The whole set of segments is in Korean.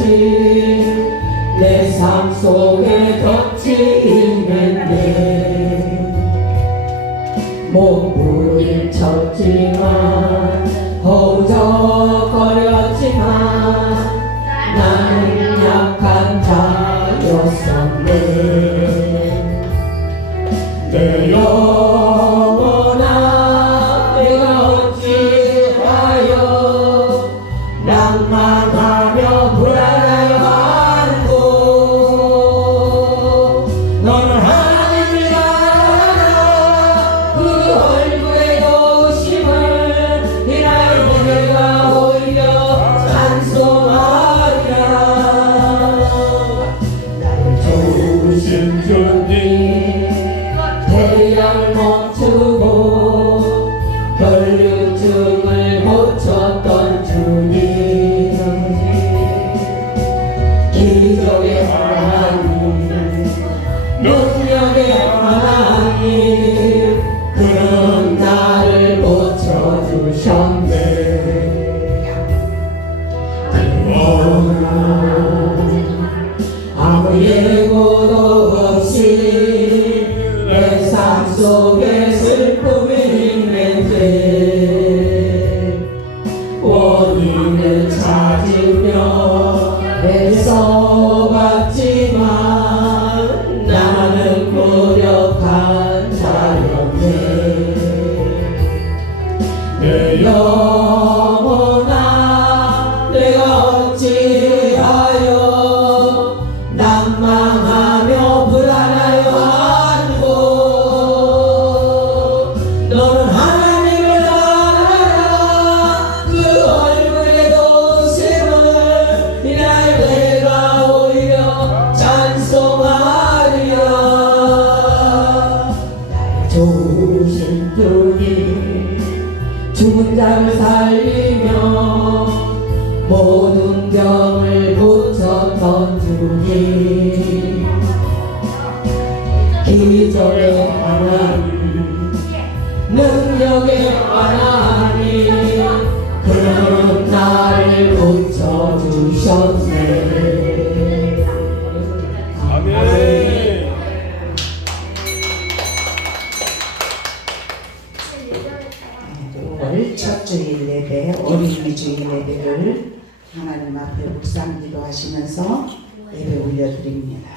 다시 내 삶 속에 덧지 있는데 몸부림쳤지만 허우적거렸지만 나는 약한 자였었네. 내 영혼아 내가 어찌하여 낭만하며 불안해하는고. 너는 하나님을 알아 그 얼굴의 도우심을 이날 내가 오히려 찬송하리라. 나를 도우신 주님 태양을 멈추고 혈류증을 고쳤던 주님 기적의 하나님 능력의 하나님 그는 나를 고쳐주셨네. 아무 예고도 없이 내 삶 속에 슬픔이 있는데 원인을 찾으며 애써봤지만 나는 무력한 자였네. 내 영혼아 내가 어찌하여 낭망하며 불안하여 하는고. 너는 하나님을 알아라 그 얼굴의 도우심을 이날 내가 오히려 찬송하리라. 나를 좋으신 주님 죽은 자를 살리며 모든 병을 고쳤던 주님 기적의 하나님 능력의 하나님 그는 나를 고쳐주셨네. 아멘. 첫 주일 예배, 어린이 주일 예배를 하나님 앞에 묵상 기도하시면서 예배 올려드립니다.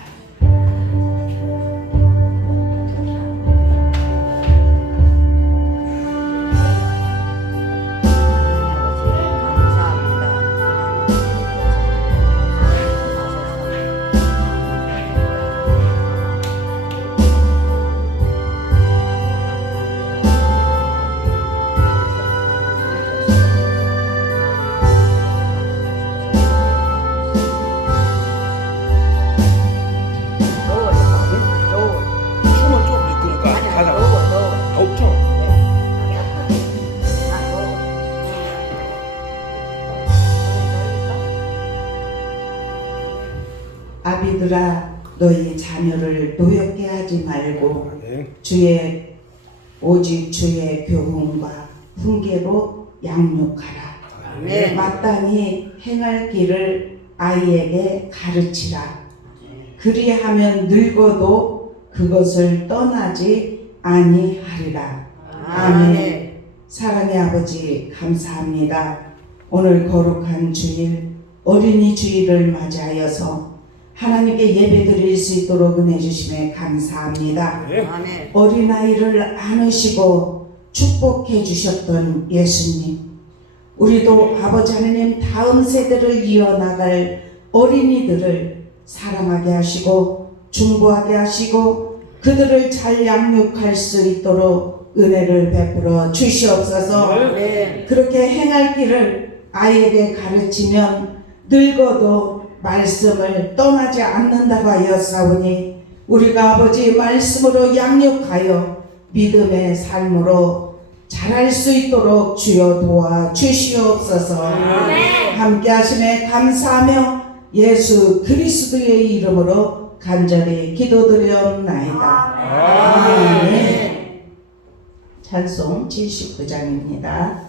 아비들아 너희 자녀를 노엽게 하지 말고 오직 주의 교훈과 훈계로 양육하라. 마땅히 행할 길을 아이에게 가르치라. 그리하면 늙어도 그것을 떠나지 아니하리라. 아멘. 사랑의 아버지 감사합니다. 오늘 거룩한 주일 어린이 주일을 맞이하여서 하나님께 예배드릴 수 있도록 은혜 주심에 감사합니다. 아멘. 어린아이를 안으시고 축복해 주셨던 예수님, 우리도 아버지 하나님 다음 세대를 이어나갈 어린이들을 사랑하게 하시고 중보하게 하시고 그들을 잘 양육할 수 있도록 은혜를 베풀어 주시옵소서. 그렇게 행할 길을 아이에게 가르치면 늙어도 말씀을 떠나지 않는다고 하였사오니 우리가 아버지 말씀으로 양육하여 믿음의 삶으로 자랄 수 있도록 주여 도와 주시옵소서. 함께 하심에 감사하며 예수 그리스도의 이름으로 간절히 기도드리옵나이다. 아멘. 찬송 79장입니다.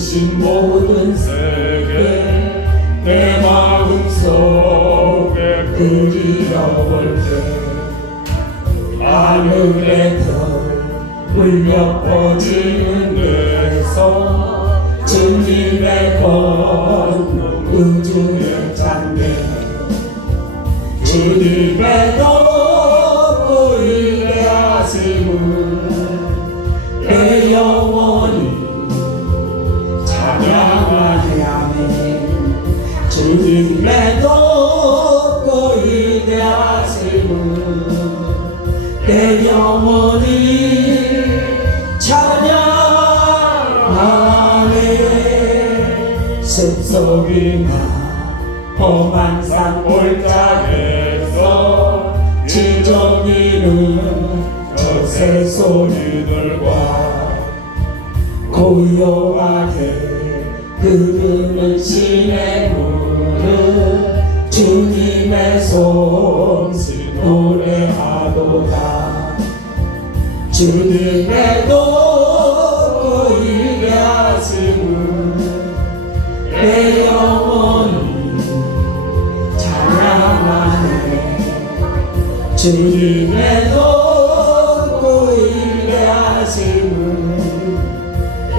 주신 모든 세계 내 마음속에 그리워올 때 하늘의 별 울려 퍼지는 데서 주님의 권능 우주의 찬美주님의 높고 위대하심을 내 영혼이 찬양하리 아멘 주님의 높고 위대하심을 내 영혼이 찬양하네 숲속이나 험한 산 골짜기에서 지저귀는 저 새소리들과 고요하게 흐르는 시냇물을 주님의 손길 노래하도다 주님의 높고 위대하심을 내 영혼이 찬양하네 주님의 높고 위대하심을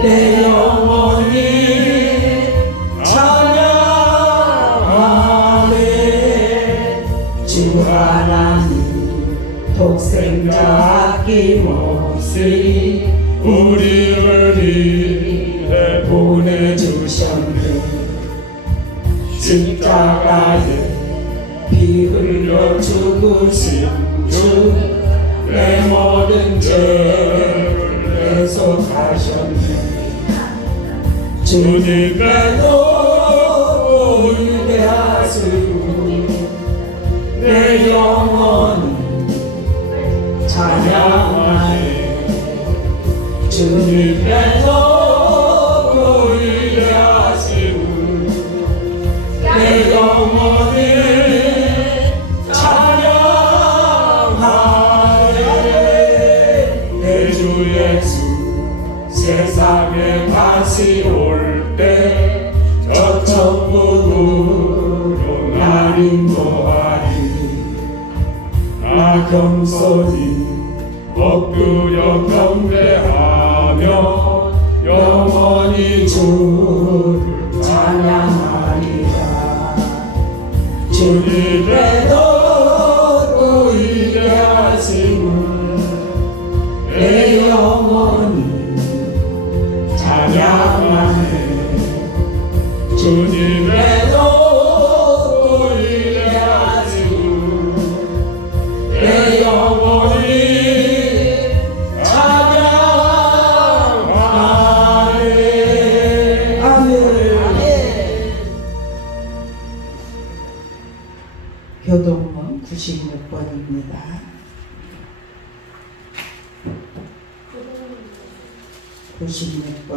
내 영혼이 찬양하네 주 하나님 독생자 아낌없이 우리를 위해 보내주셨네 십자가에 피 흘려 죽으신 주 내 모든 죄를 대속하셨네 주님의 높고 위대하심을 내 영혼이 찬양하네 주님의 높고 위대하심을 내 영혼이 내 주 예수 세상에 다시 올 때 저 천국으로 날 인도하리 나 겸손히 엎드려 경배하며 영원히 주를 찬양하리라 주님의 높고 위대하심을 내 영혼이 찬양하네 주님의 높고 위대하심을 내 영혼이 찬양하네 아멘 교동문 96번입니다. (96번)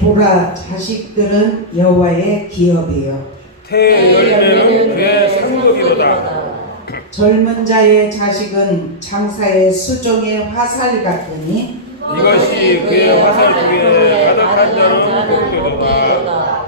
보라 자식들은 여호와의 기업이요 태의 열매는 그의 상급이로다. 젊은 자의 자식은 장사의 수종의 화살 같으니 이것이 그의 화살 중에 가득한 자는 복되도다.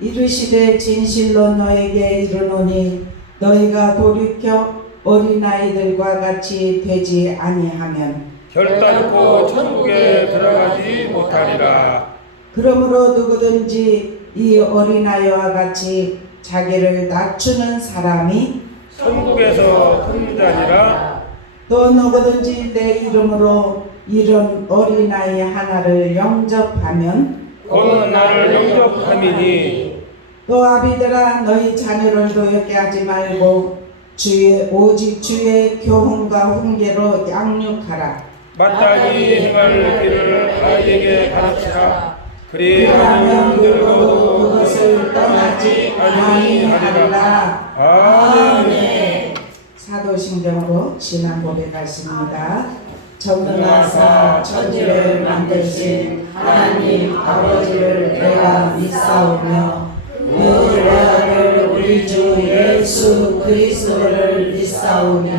이르시되 진실로 너에게 이르노니 너희가 돌이켜 어린아이들과 같이 되지 아니하면 결단코 천국에 들어가지 못하리라. 그러므로 누구든지 이 어린아이와 같이 자기를 낮추는 사람이 천국에서 큰 자니라. 또 누구든지 내 이름으로 이런 어린아이 하나를 영접하면 곧 나를 영접함이니 또 아비들아 너희 자녀를 노엽게 하지 말고 오직 주의 교훈과 훈계로 양육하라. 마땅히 행할 길을 아이에게 가르치라. 그리하면 그리하면 늙어도 늙어도 그것을 떠나지 아니하리라. 아멘. 사도신경으로 지난 고백하십니다. 전능하사 천지를 만드신 하나님 아버지를 내가 믿사오며 그 외아들 우리 주 예수 그리스도를 믿사오니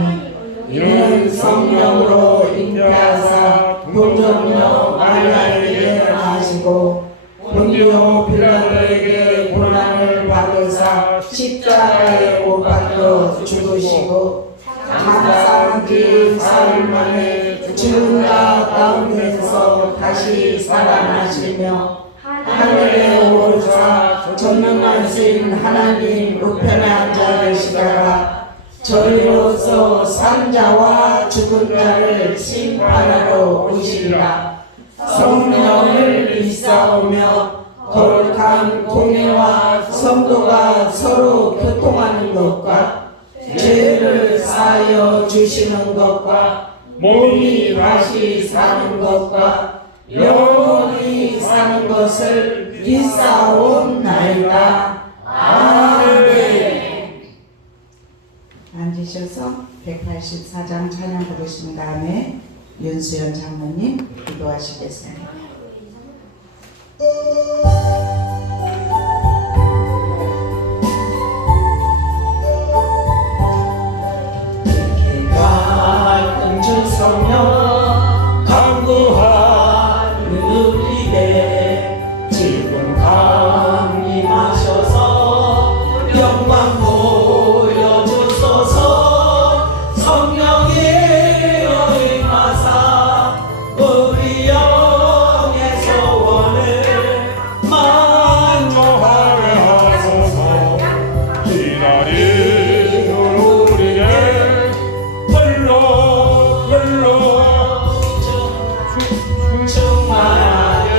이는 성령으로 잉태하사 본적녀 마리아에게 나시고 본디오 빌라도에게 고난을 받으사 십자가에 못 박혀 죽으시고 장사한 지 사흘 만에 죽은 자 가운데서 다시 살아나시며 하늘에 오르사 전능하신 하나님 우편에 앉아 계시다가 저희로서 산 자와 죽은 자를 심판하러 오시리라. 성령을 믿사오며 거룩한 공예와 성도가 서로 교통하는 것과 죄를 사하여 주시는 것과 몸이 다시 사는 것과 영원히 사는 것을 믿사옵나이다. 아멘. 앉으셔서 184장 찬양 부르신 다음에 윤수연 장로님 기도하시겠습니다. 밝은 주 성령 강구하는 우리에게 지금 강림하셔서 영광 보여주소서. 성령의 여임하사 우리 영의 소원을 만족하게 하소서. 기다리는 우리에게 충만하게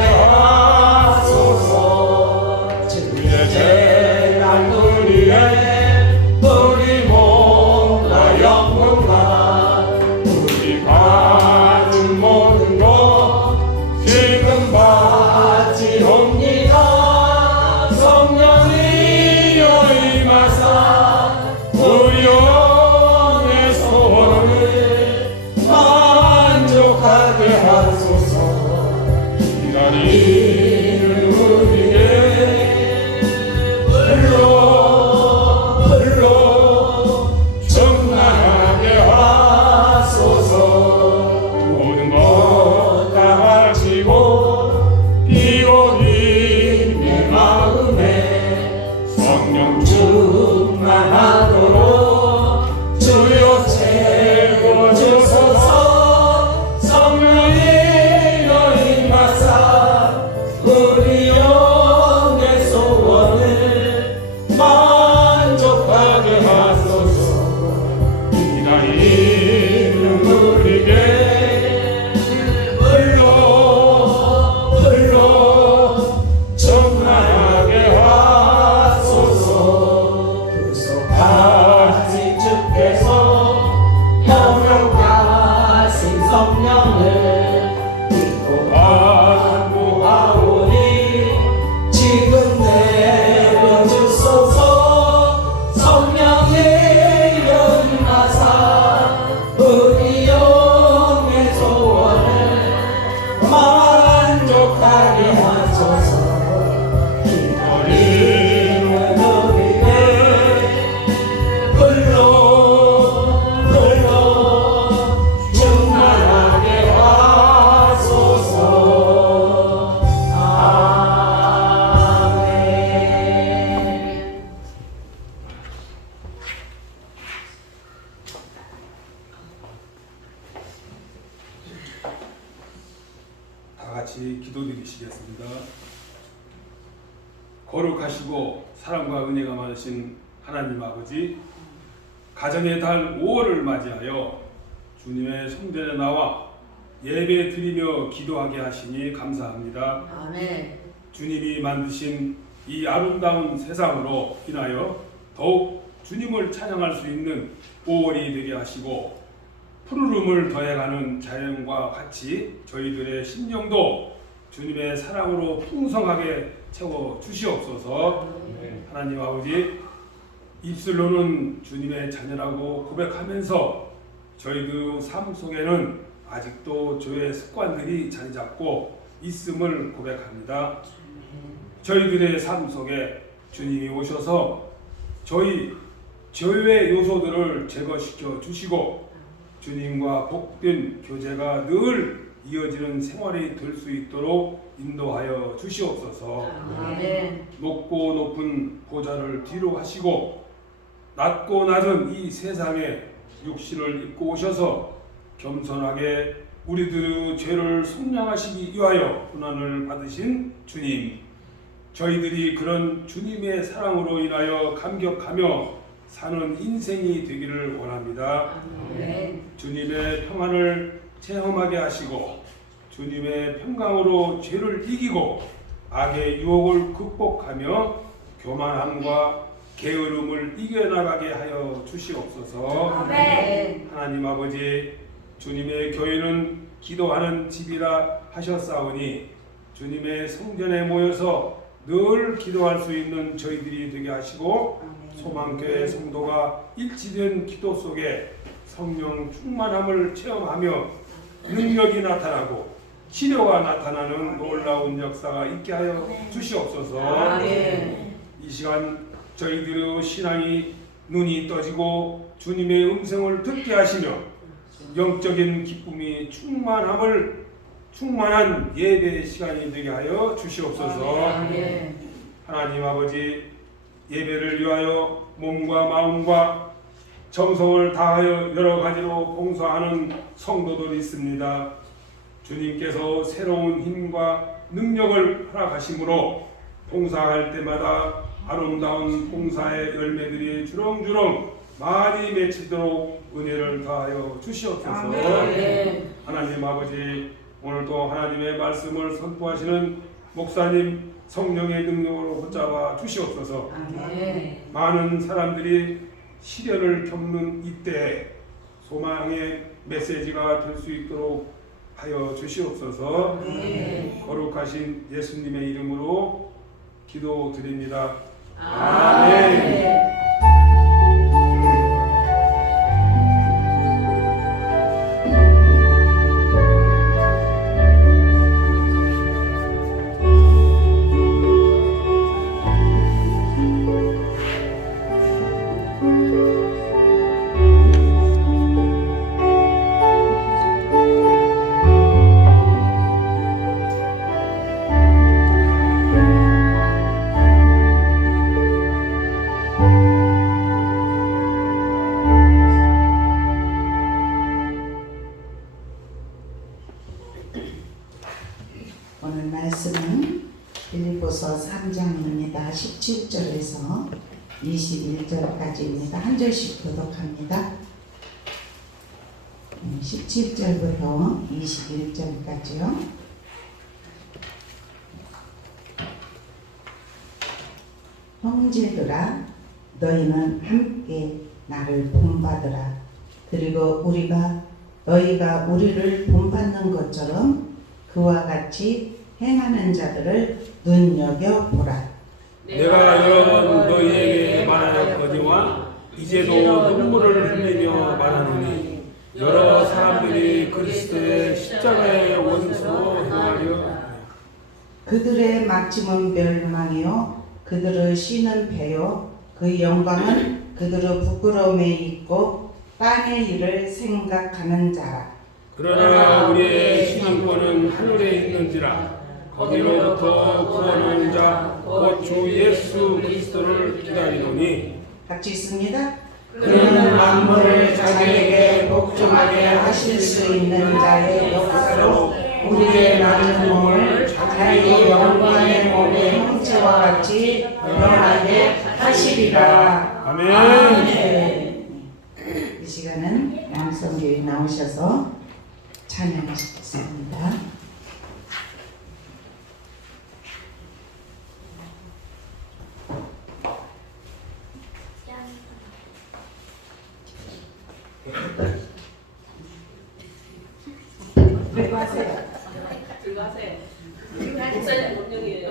하소서. 주의 재난 우리의 우리 몸과 영혼과 우리 가진 모든 것 지금 바치옵니다. 성령이 여임하사 우리 영의 소원을 만족하게 하소서. 기다리는 우리에게 불로 충만하게 하소서. 모든 것 다 바치고 비오니 내 마음에 성령 충만하도록 주여 채워주소서. 성령이 여임하사 우리 영의 소원을 만족하게 하소서. 기다리는 우리에게 불로 충만하게 하소서. 구속하신 주께서 영역하신 성령을 믿고 간구하오니 지금 내려주소서. 성령의 여임하사 우리 영의 소원을 만족하게 하소서. 기다리는 우리에게 불로 충만하게 하소서. 아멘. 다 같이 기도드리시겠습니다. 거룩하시고 사랑과 은혜가 많으신 하나님 아버지, 가정의 달 5월을 맞이하여 주님의 성전에 나와 예배 드리며 기도하게 하시니 감사합니다. 아멘. 주님이 만드신 이 아름다운 세상으로 인하여 더욱 주님을 찬양할 수 있는 5월이 되게 하시고 푸르름을 더해가는 자연과 같이 저희들의 심령도 주님의 사랑으로 풍성하게 채워 주시옵소서. 하나님 아버지, 입술로는 주님의 자녀라고 고백하면서 저희들 삶 속에는 아직도 죄의 습관들이 자리 잡고 있음을 고백합니다. 저희들의 삶 속에 주님이 오셔서 저희 죄의 요소들을 제거시켜 주시고 주님과 복된 교제가 늘 이어지는 생활이 될 수 있도록 인도하여 주시옵소서. 높고 높은 보좌를 뒤로 하시고 낮고 낮은 이 세상에 육신을 입고 오셔서 겸손하게 우리들의 죄를 속량하시기 위하여 고난을 받으신 주님, 저희들이 그런 주님의 사랑으로 인하여 감격하며 사는 인생이 되기를 원합니다. 주님의 평안을 체험하게 하시고 주님의 평강으로 죄를 이기고 악의 유혹을 극복하며 교만함과 게으름을 이겨나가게 하여 주시옵소서. 하나님 아버지, 주님의 교회는 기도하는 집이라 하셨사오니 주님의 성전에 모여서 늘 기도할 수 있는 저희들이 되게 하시고 소망교회 성도가 일치된 기도 속에 성령 충만함을 체험하며 능력이 나타나고 치료가 나타나는 놀라운 역사가 있게 하여 주시옵소서. 이 시간 저희들의 신앙이 눈이 떠지고 주님의 음성을 듣게 하시며 영적인 기쁨이 충만한 예배의 시간이 되게 하여 주시옵소서. 하나님 아버지, 예배를 위하여 몸과 마음과 정성을 다하여 여러 가지로 봉사하는 성도들이 있습니다. 주님께서 새로운 힘과 능력을 허락하심으로 봉사할 때마다 아름다운 봉사의 열매들이 주렁주렁 많이 맺히도록 은혜를 다하여 주시옵소서. 하나님 아버지, 오늘도 하나님의 말씀을 선포하시는 목사님 성령의 능력으로 붙잡아 주시옵소서. 많은 사람들이 시련을 겪는 이때 소망의 메시지가 될 수 있도록 하여 주시옵소서. 거룩하신 예수님의 이름으로 기도드립니다. 아멘. 오늘 말씀은 빌립보서 3장입니다. 17절에서 21절까지입니다. 한 절씩 교독합니다. 17절부터 21절까지요. 형제들아, 너희는 함께 나를 본받으라. 그리고 너희가 우리를 본받는 것처럼 그와 같이 행하는 자들을 눈여겨보라. 내가 여러 번 너희에게 말하였거니와 이제도 눈물을 흘리며 말하노니 여러 사람들이 그리스도의 십자가의 원수로 행하려 그들의 막짐은 멸망이요 그들의 씨는 배요 그 영광은 그들의 부끄러움에 있고 땅의 일을 생각하는 자라. 그러나 우리의 신앙권은 하늘에 있는지라 거기로부터 구원하는 자 곧 주 예수 그리스도를 기다리노니. 같이 있습니다. 그는 만물을 자기에게 복종하게 하실 수 있는 자의 역사로 우리의 낮은 몸을 자기 영광의 몸의 형체와 같이 변하게 하시리라. 아멘. 이 시간은 양성교회 나오셔서 찬양하시겠습니다. 들어가세요. 목사님 본명이에요.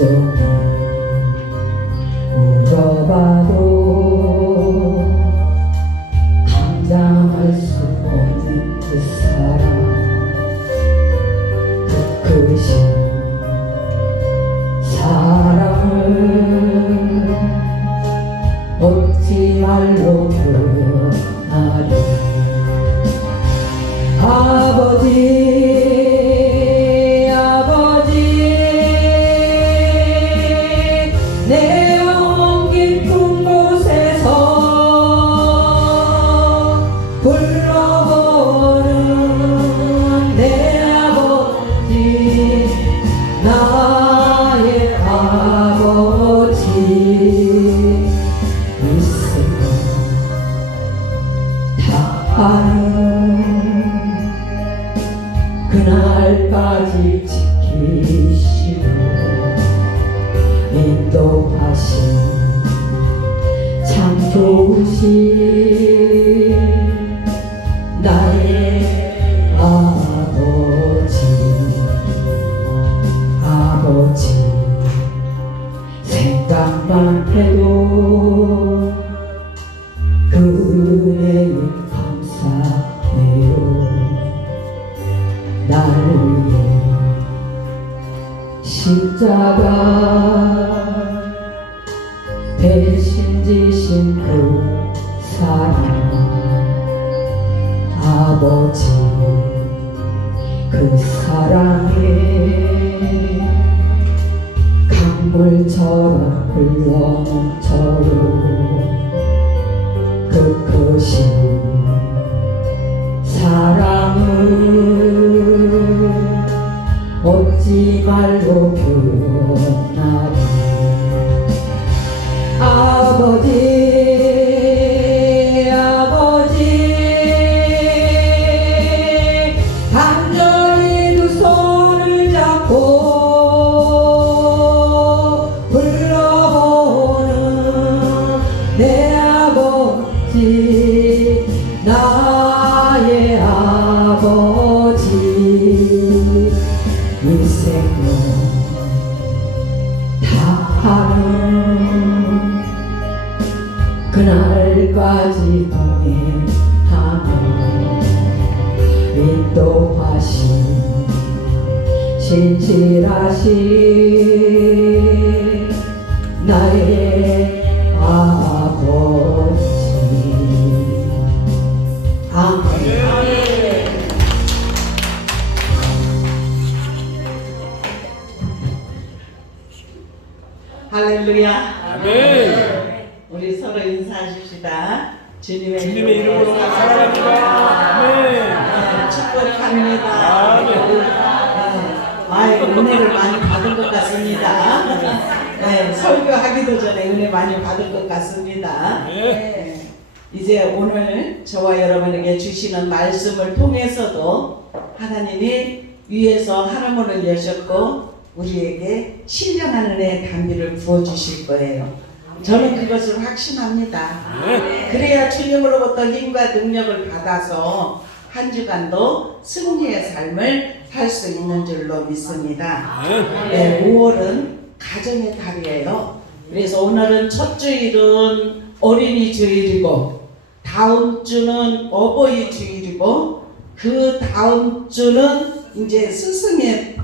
여전히 울어봐도 감당할 수 없는 그 사랑, 그 크신 사랑을 어찌 말로 표현하리. 아버지 아버지 내 영혼 깊은 곳에서 불러보는 내 아버지, 나의 아버지, 이 세상 다하는 그날까지 지키시고 인도하신 참 좋으신 나의 아버지, 아버지 생각만 해도 그 은혜에 감사해요. 나를 위해 십자가 대신 지신 그 사랑, 아버지 그 사랑에 강물처럼 흘러넘쳐요. 그 크신 사랑을 어찌 말로 표현하리. 아버지 아버지 간절히 두 손을 잡고 불러보는 내 아버지, 나의 아버지, 이 생명 다하는 그날까지 동행하며 인도하신 신실하신 나의 아버지. 아멘. 할렐루야. 아멘. 우리 서로 인사하십시다. 주님의 이름으로 사랑합니다. 아멘. 축복합니다. 아멘. 아이, 은혜를 많이 받은 것 같습니다. 네, 설교하기도 전에 은혜 많이 받은 것 같습니다. 네. 이제 오늘 저와 여러분에게 주시는 말씀을 통해서도 하나님이 위에서 하늘문을 여셨고 우리에게 신령한 은혜의 단비를 부어주실 거예요. 저는 그것을 확신합니다. 그래야 주님으로부터 힘과 능력을 받아서 한 주간도 승리의 삶을 살 수 있는 줄로 믿습니다. 네, 5월은 가정의 달이에요. 그래서 오늘은 첫 주일은 어린이 주일이고 다음 주는 어버이 주일이고 그 다음 주는 이제 스승의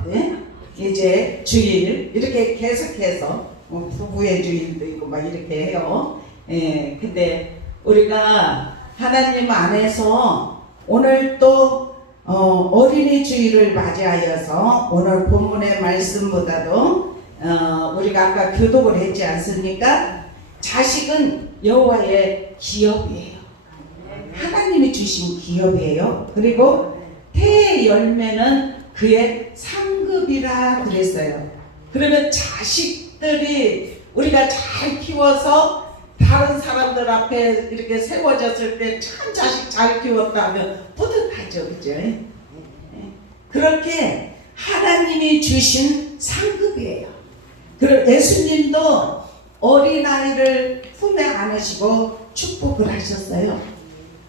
이제 주일, 이렇게 계속해서 부부의 주일도 있고 막 이렇게 해요. 예, 근데 우리가 하나님 안에서 오늘 또 어린이 주일을 맞이하여서 오늘 본문의 말씀보다도 우리가 아까 교독을 했지 않습니까? 자식은 여호와의 기업이에요. 하나님이 주신 기업이에요. 그리고 태의 열매는 그의 상급이라 그랬어요. 그러면 자식들이 우리가 잘 키워서 다른 사람들 앞에 이렇게 세워졌을 때 참 자식 잘 키웠다 하면 뿌듯하죠. 그죠? 그렇게 하나님이 주신 상급이에요. 그리고 예수님도 어린아이를 품에 안으시고 축복을 하셨어요.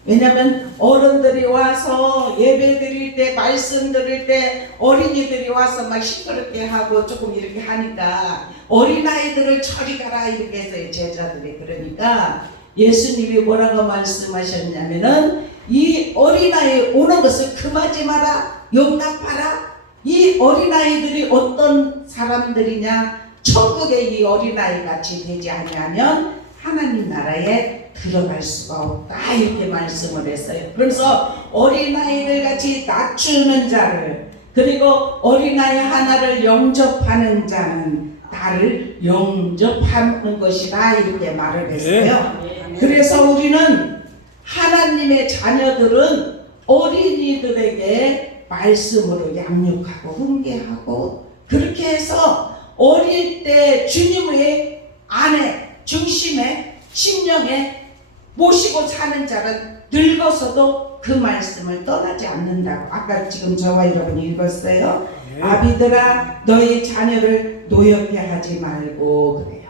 왜냐면 어른들이 와서 예배 드릴 때, 말씀 드릴 때 어린이들이 와서 막 시끄럽게 하고 조금 이렇게 하니까 어린아이들을 저리 가라 이렇게 했어요, 제자들이. 그러니까 예수님이 뭐라고 말씀하셨냐면은 이 어린아이 오는 것을 금하지 마라, 용납하라. 이 어린아이들이 어떤 사람들이냐, 천국의 이 어린아이 같이 되지 아니하면 하나님 나라에 들어갈 수가 없다 이렇게 말씀을 했어요. 그래서 어린아이들 같이 낮추는 자를, 그리고 어린아이 하나를 영접하는 자는 나를 영접하는 것이다 이렇게 말을 했어요. 그래서 우리는 하나님의 자녀들은 어린이들에게 말씀으로 양육하고 훈계하고, 그렇게 해서 어릴 때 주님의 안에 중심에 심령에 모시고 사는 자는 늙어서도 그 말씀을 떠나지 않는다고 아까 지금 저와 여러분이 읽었어요. 아비들아 너희 자녀를 노엽게 하지 말고 그래요.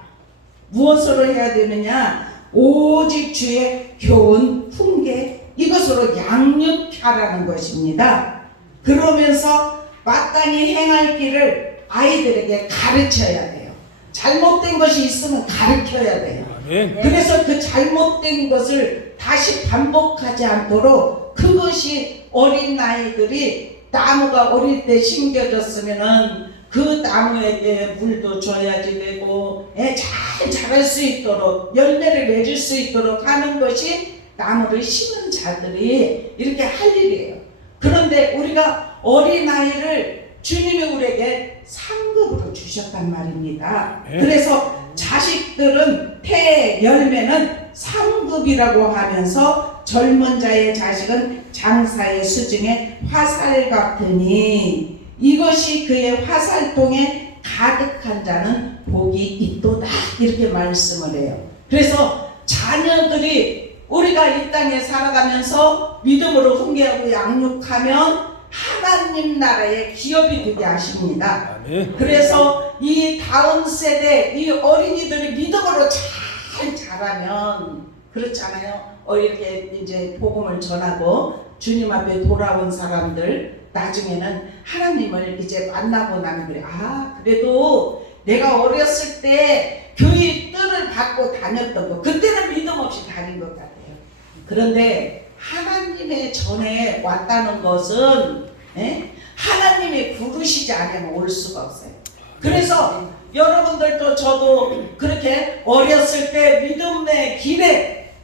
무엇으로 해야 되느냐? 오직 주의 교훈, 훈계 이것으로 양육하라는 것입니다. 그러면서 마땅히 행할 길을 아이들에게 가르쳐야 돼요. 잘못된 것이 있으면 가르쳐야 돼요. 그래서 그 잘못된 것을 다시 반복하지 않도록, 그것이 어린 아이들이 나무가 어릴 때 심겨졌으면은 그 나무에게 물도 줘야지 되고 잘 자랄 수 있도록 열매를 맺을 수 있도록 하는 것이 나무를 심은 자들이 이렇게 할 일이에요. 그런데 우리가 어린아이를 주님이 우리에게 상급으로 주셨단 말입니다. 그래서 자식들은 태의 열매는 상급이라고 하면서 젊은 자의 자식은 장사의 수중에 화살 같으니 이것이 그의 화살통에 가득한 자는 복이 있도다 이렇게 말씀을 해요. 그래서 자녀들이 우리가 이 땅에 살아가면서 믿음으로 훈계하고 양육하면 하나님 나라의 기업이 되게 하십니다. 그래서 이 다음 세대 이 어린이들이 믿음으로 잘 자라면, 그렇잖아요. 이렇게 이제 복음을 전하고 주님 앞에 돌아온 사람들 나중에는 하나님을 이제 만나고 나면 그래, 아 그래도 내가 어렸을 때 교회 뜰을 받고 다녔던 거 그때는 믿음 없이 다닌 것 같아요. 그런데 하나님의 전에 왔다는 것은 하나님이 부르시지 않으면 올 수가 없어요. 그래서 여러분들도 저도 그렇게 어렸을 때 믿음의 길에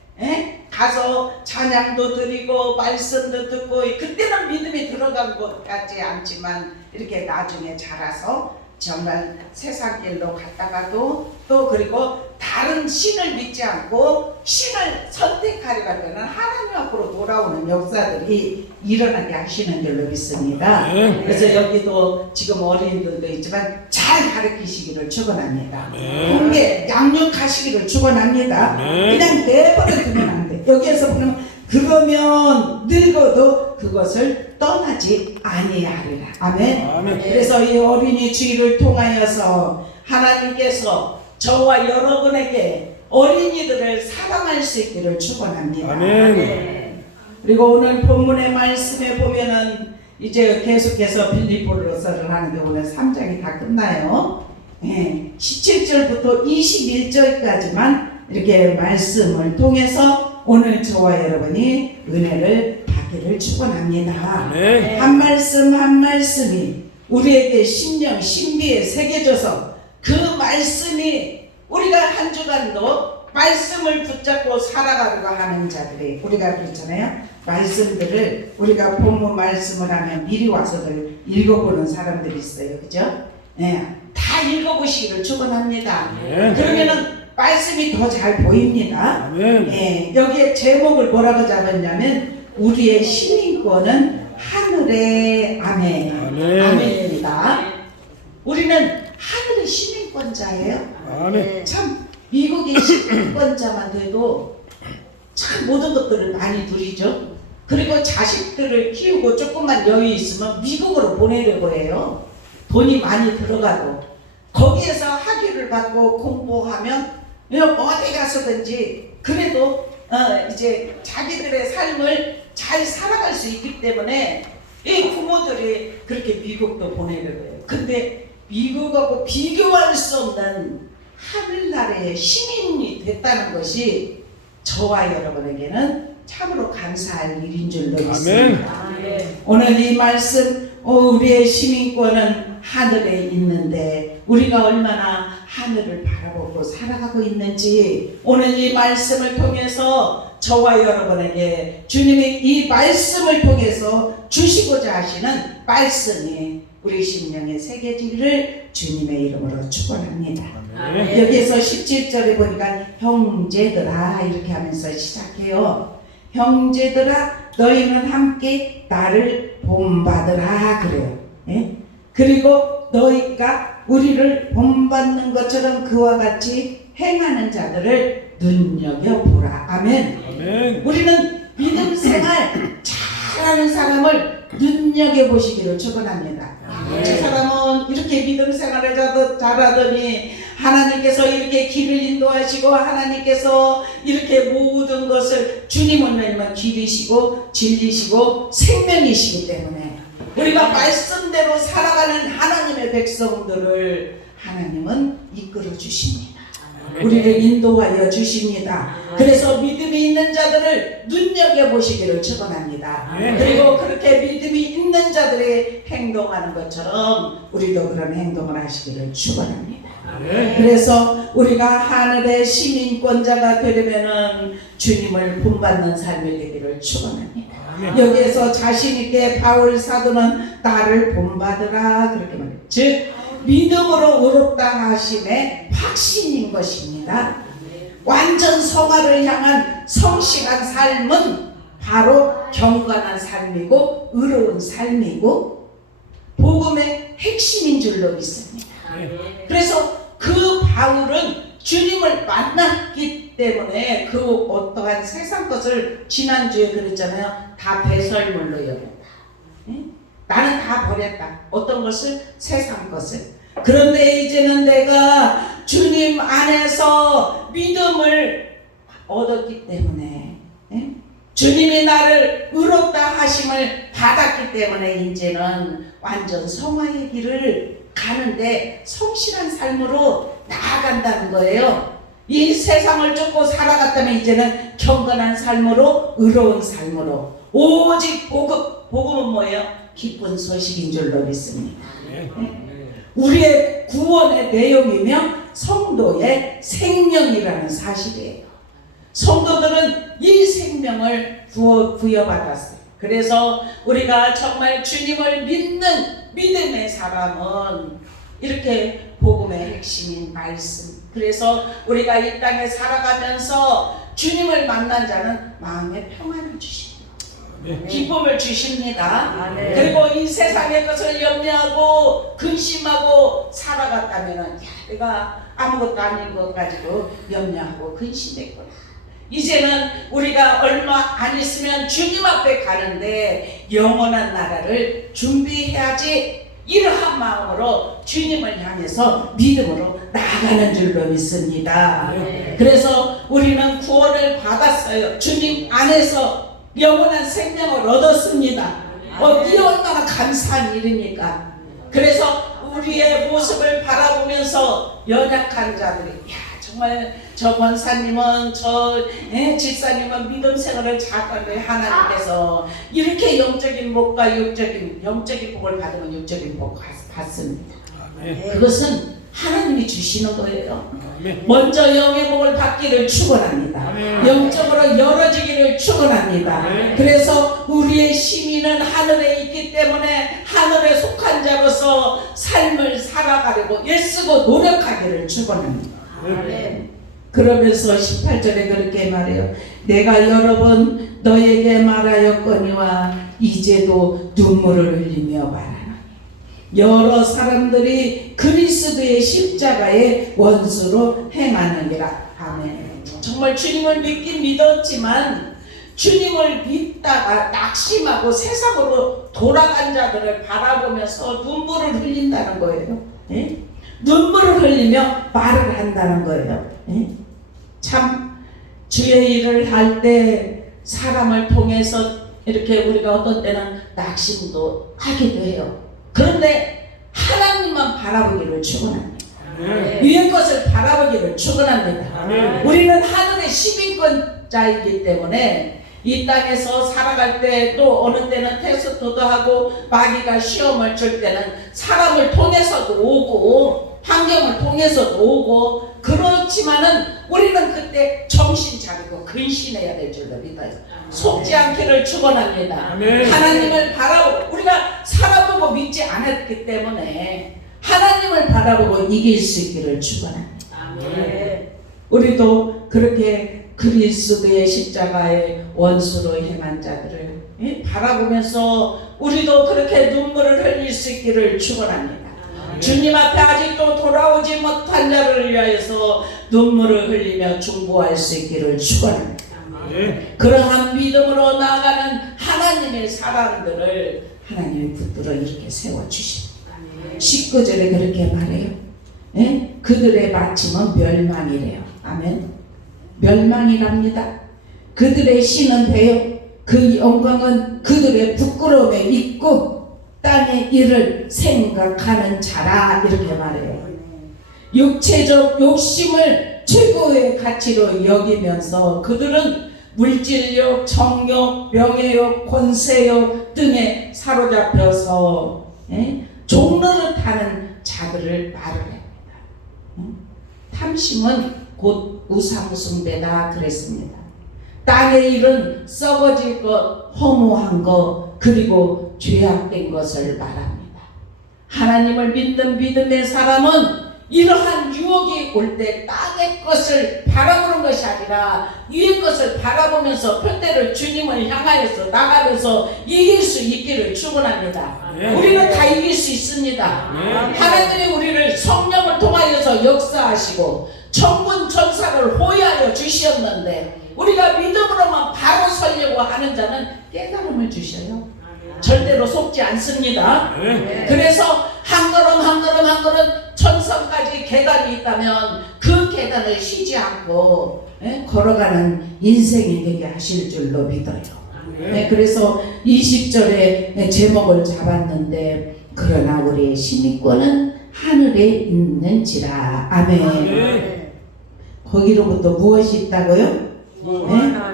가서 찬양도 드리고 말씀도 듣고 그때는 믿음이 들어간 것 같지 않지만 이렇게 나중에 자라서 정말 세상 길로 갔다가도 또 그리고 다른 신을 믿지 않고 신을 선택하려고 하는 하나님 앞으로 돌아오는 역사들이 일어나게 하시는 줄로 믿습니다. 그래서 여기도 지금 어린이들도 있지만 잘 가르치시기를 축원합니다. 훈계 양육하시기를 축원합니다. 그냥 내버려 두면 안 돼. 여기에서 보면 그러면 늙어도 그것을 떠나지 아니하리라. 아멘. 그래서 이 어린이 주일을 통하여서 하나님께서 저와 여러분에게 어린이들을 사랑할 수 있기를 축원합니다. 아멘. 그리고 오늘 본문의 말씀에 보면은 이제 계속해서 빌립보서를 하는데 오늘 3장이 다 끝나요. 17절부터 21절까지만 이렇게 말씀을 통해서 오늘 저와 여러분이 은혜를 받기를 축원합니다. 한 말씀 한 말씀이 우리에게 심령 신비에 새겨져서 그 말씀이 우리가 한 주간도 말씀을 붙잡고 살아가려고 하는 자들이, 우리가 그렇잖아요. 말씀들을 우리가 본문 말씀을 하면 미리 와서들 읽어보는 사람들이 있어요. 그죠? 다 읽어보시기를 축원합니다. 그러면은 말씀이 더 잘 보입니다. 여기에 제목을 뭐라고 잡았냐면 우리의 시민권은 하늘의 아멘입니다. 우리는 하늘의 시민권자예요. 참 미국의 시민권자만 돼도 참 모든 것들을 많이 누리죠. 그리고 자식들을 키우고 조금만 여유 있으면 미국으로 보내려고 해요. 돈이 많이 들어가도 거기에서 학위를 받고 공부하면 어디 가서든지 그래도 이제 자기들의 삶을 잘 살아갈 수 있기 때문에 이 부모들이 그렇게 미국도 보내려고요. 근데 미국하고 비교할 수 없는 하늘나라의 시민이 됐다는 것이 저와 여러분에게는 참으로 감사할 일인 줄로 믿습니다. 오늘 이 말씀, 우리의 시민권은 하늘에 있는데 우리가 얼마나 하늘을 바라보고 살아가고 있는지 오늘 이 말씀을 통해서 저와 여러분에게 주님이 이 말씀을 통해서 주시고자 하시는 말씀이 우리 심령에 새겨지기를 주님의 이름으로 축원합니다. 여기에서 17절에 보니까 형제들아 이렇게 하면서 시작해요. 형제들아 너희는 함께 나를 본받으라 그래요. 예? 그리고 너희가 우리를 본받는 것처럼 그와 같이 행하는 자들을 눈여겨보라. 아멘. 아멘. 우리는 믿음 생활 잘하는 사람을 눈여겨보시기를 축원합니다. 저 사람은 이렇게 믿음 생활을 잘하더니 하나님께서 이렇게 길을 인도하시고 하나님께서 이렇게 모든 것을 주님은 왜냐면 길이시고 진리시고 생명이시기 때문에 우리가 말씀대로 살아가는 하나님의 백성들을 하나님은 이끌어 주십니다. 우리를 인도하여 주십니다. 그래서 믿음이 있는 자들을 눈여겨보시기를 축원합니다. 그리고 그렇게 믿음이 있는 자들이 행동하는 것처럼 우리도 그런 행동을 하시기를 축원합니다. 그래서 우리가 하늘의 시민권자가 되려면은 주님을 본받는 삶이 되기를 축원합니다. 여기에서 자신 있게 바울 사도는 나를 본받으라 그렇게 말해요. 즉 믿음으로 의롭다 하심의 확신인 것입니다. 완전 성화를 향한 성실한 삶은 바로 경건한 삶이고 의로운 삶이고 복음의 핵심인 줄로 믿습니다. 그래서 그 바울은 주님을 만났기 때문에 그 어떠한 세상 것을 지난주에 그랬잖아요. 다 배설물로 여겼다. 나는 다 버렸다. 어떤 것을? 세상 것을. 그런데 이제는 내가 주님 안에서 믿음을 얻었기 때문에 주님이 나를 의롭다 하심을 받았기 때문에 이제는 완전 성화의 길을 가는데 성실한 삶으로 나아간다는 거예요. 이 세상을 쫓고 살아갔다면 이제는 경건한 삶으로 의로운 삶으로 오직 복음은 뭐예요? 기쁜 소식인 줄로 믿습니다. 우리의 구원의 내용이며 성도의 생명이라는 사실이에요. 성도들은 이 생명을 부여받았어요. 그래서 우리가 정말 주님을 믿는 믿음의 사람은 이렇게 복음의 핵심인 말씀. 그래서 우리가 이 땅에 살아가면서 주님을 만난 자는 마음의 평안을 주십니다. 기쁨을 주십니다. 그리고 이 세상의 것을 염려하고 근심하고 살아갔다면 내가 아무것도 아닌 것 가지고 염려하고 근심했구나. 이제는 우리가 얼마 안 있으면 주님 앞에 가는데 영원한 나라를 준비해야지. 이러한 마음으로 주님을 향해서 믿음으로 나아가는 줄로 믿습니다. 그래서 우리는 구원을 받았어요. 주님 안에서 영원한 생명을 얻었습니다. 이 얼마나 감사한 일입니까? 그래서 우리의 모습을 바라보면서 연약한 자들이 정말 저 권사님은 저 집사님은 믿음 생활을 잘하는데 하나님께서 이렇게 영적인 복과 영적인 복을 받으면 육적인 복 받습니다. 그것은 하나님이 주시는 거예요. 먼저 영의 복을 받기를 축원합니다. 영적으로 열어지기를 축원합니다. 그래서 우리의 시민은 하늘에 있기 때문에 하늘에 속한 자로서 삶을 살아가려고 애쓰고 노력하기를 축원합니다. 그러면서 18절에 그렇게 말해요. 내가 여러 번 너에게 말하였거니와 이제도 눈물을 흘리며 말하노니. 여러 사람들이 그리스도의 십자가의 원수로 행하느니라. 아멘. 정말 주님을 믿긴 믿었지만 주님을 믿다가 낙심하고 세상으로 돌아간 자들을 바라보면서 눈물을 흘린다는 거예요. 눈물을 흘리며 말을 한다는 거예요. 참 주의 일을 할 때 사람을 통해서 이렇게 우리가 어떤 때는 낙심도 하기도 해요. 그런데 하나님만 바라보기를 축원합니다. 위의 것을 바라보기를 축원합니다. 우리는 하늘의 시민권자이기 때문에 이 땅에서 살아갈 때 또 어느 때는 테스트도 하고 마귀가 시험을 줄 때는 사람을 통해서도 오고 환경을 통해서도 오고 그렇지만은 우리는 그때 정신 차리고 근신해야 될 줄로 믿어요. 속지 않기를 축원합니다. 하나님을 바라보고 우리가 살아보고 믿지 않았기 때문에 하나님을 바라보고 이길 수 있기를 축원합니다. 우리도 그렇게 그리스도의 십자가의 원수로 행한 자들을 바라보면서 우리도 그렇게 눈물을 흘릴 수 있기를 축원합니다. 주님 앞에 아직도 돌아오지 못한 자를 위하여서 눈물을 흘리며 중보할 수 있기를 축원합니다. 그러한 믿음으로 나아가는 하나님의 사람들을 하나님이 붙들어 이렇게 세워주십니다. 19절에 그렇게 말해요. 그들의 마침은 멸망이래요. 아멘. 멸망이랍니다. 그들의 신은 배요. 그 영광은 그들의 부끄러움에 있고 땅의 일을 생각하는 자라 이렇게 말해요. 육체적 욕심을 최고의 가치로 여기면서 그들은 물질욕, 정욕, 명예욕, 권세욕 등에 사로잡혀서 종로를 타는 자들을 말을 합니다. 탐심은 곧 우상숭배다 그랬습니다. 땅의 일은 썩어질 것, 허무한 것, 그리고 죄악된 것을 말합니다. 하나님을 믿는 믿음의 사람은 이러한 유혹이 올 때 땅의 것을 바라보는 것이 아니라 위의 것을 바라보면서 표대를 주님을 향하여서 나가면서 이길 수 있기를 축원합니다. 우리는 다 이길 수 있습니다. 하나님이 우리를 성령을 통하여서 역사하시고 천군 천사를 호위하여 주시었는데 우리가 믿음으로만 바로 서려고 하는 자는 깨달음을 주셔요. 절대로 속지 않습니다. 그래서 한 걸음 한 걸음 한 걸음 천성까지 계단이 있다면 그 계단을 쉬지 않고 걸어가는 인생이 되게 하실 줄로 믿어요. 그래서 20절에 제목을 잡았는데 그러나 우리의 시민권은 하늘에 있는지라. 아멘. 거기로부터 무엇이 있다고요?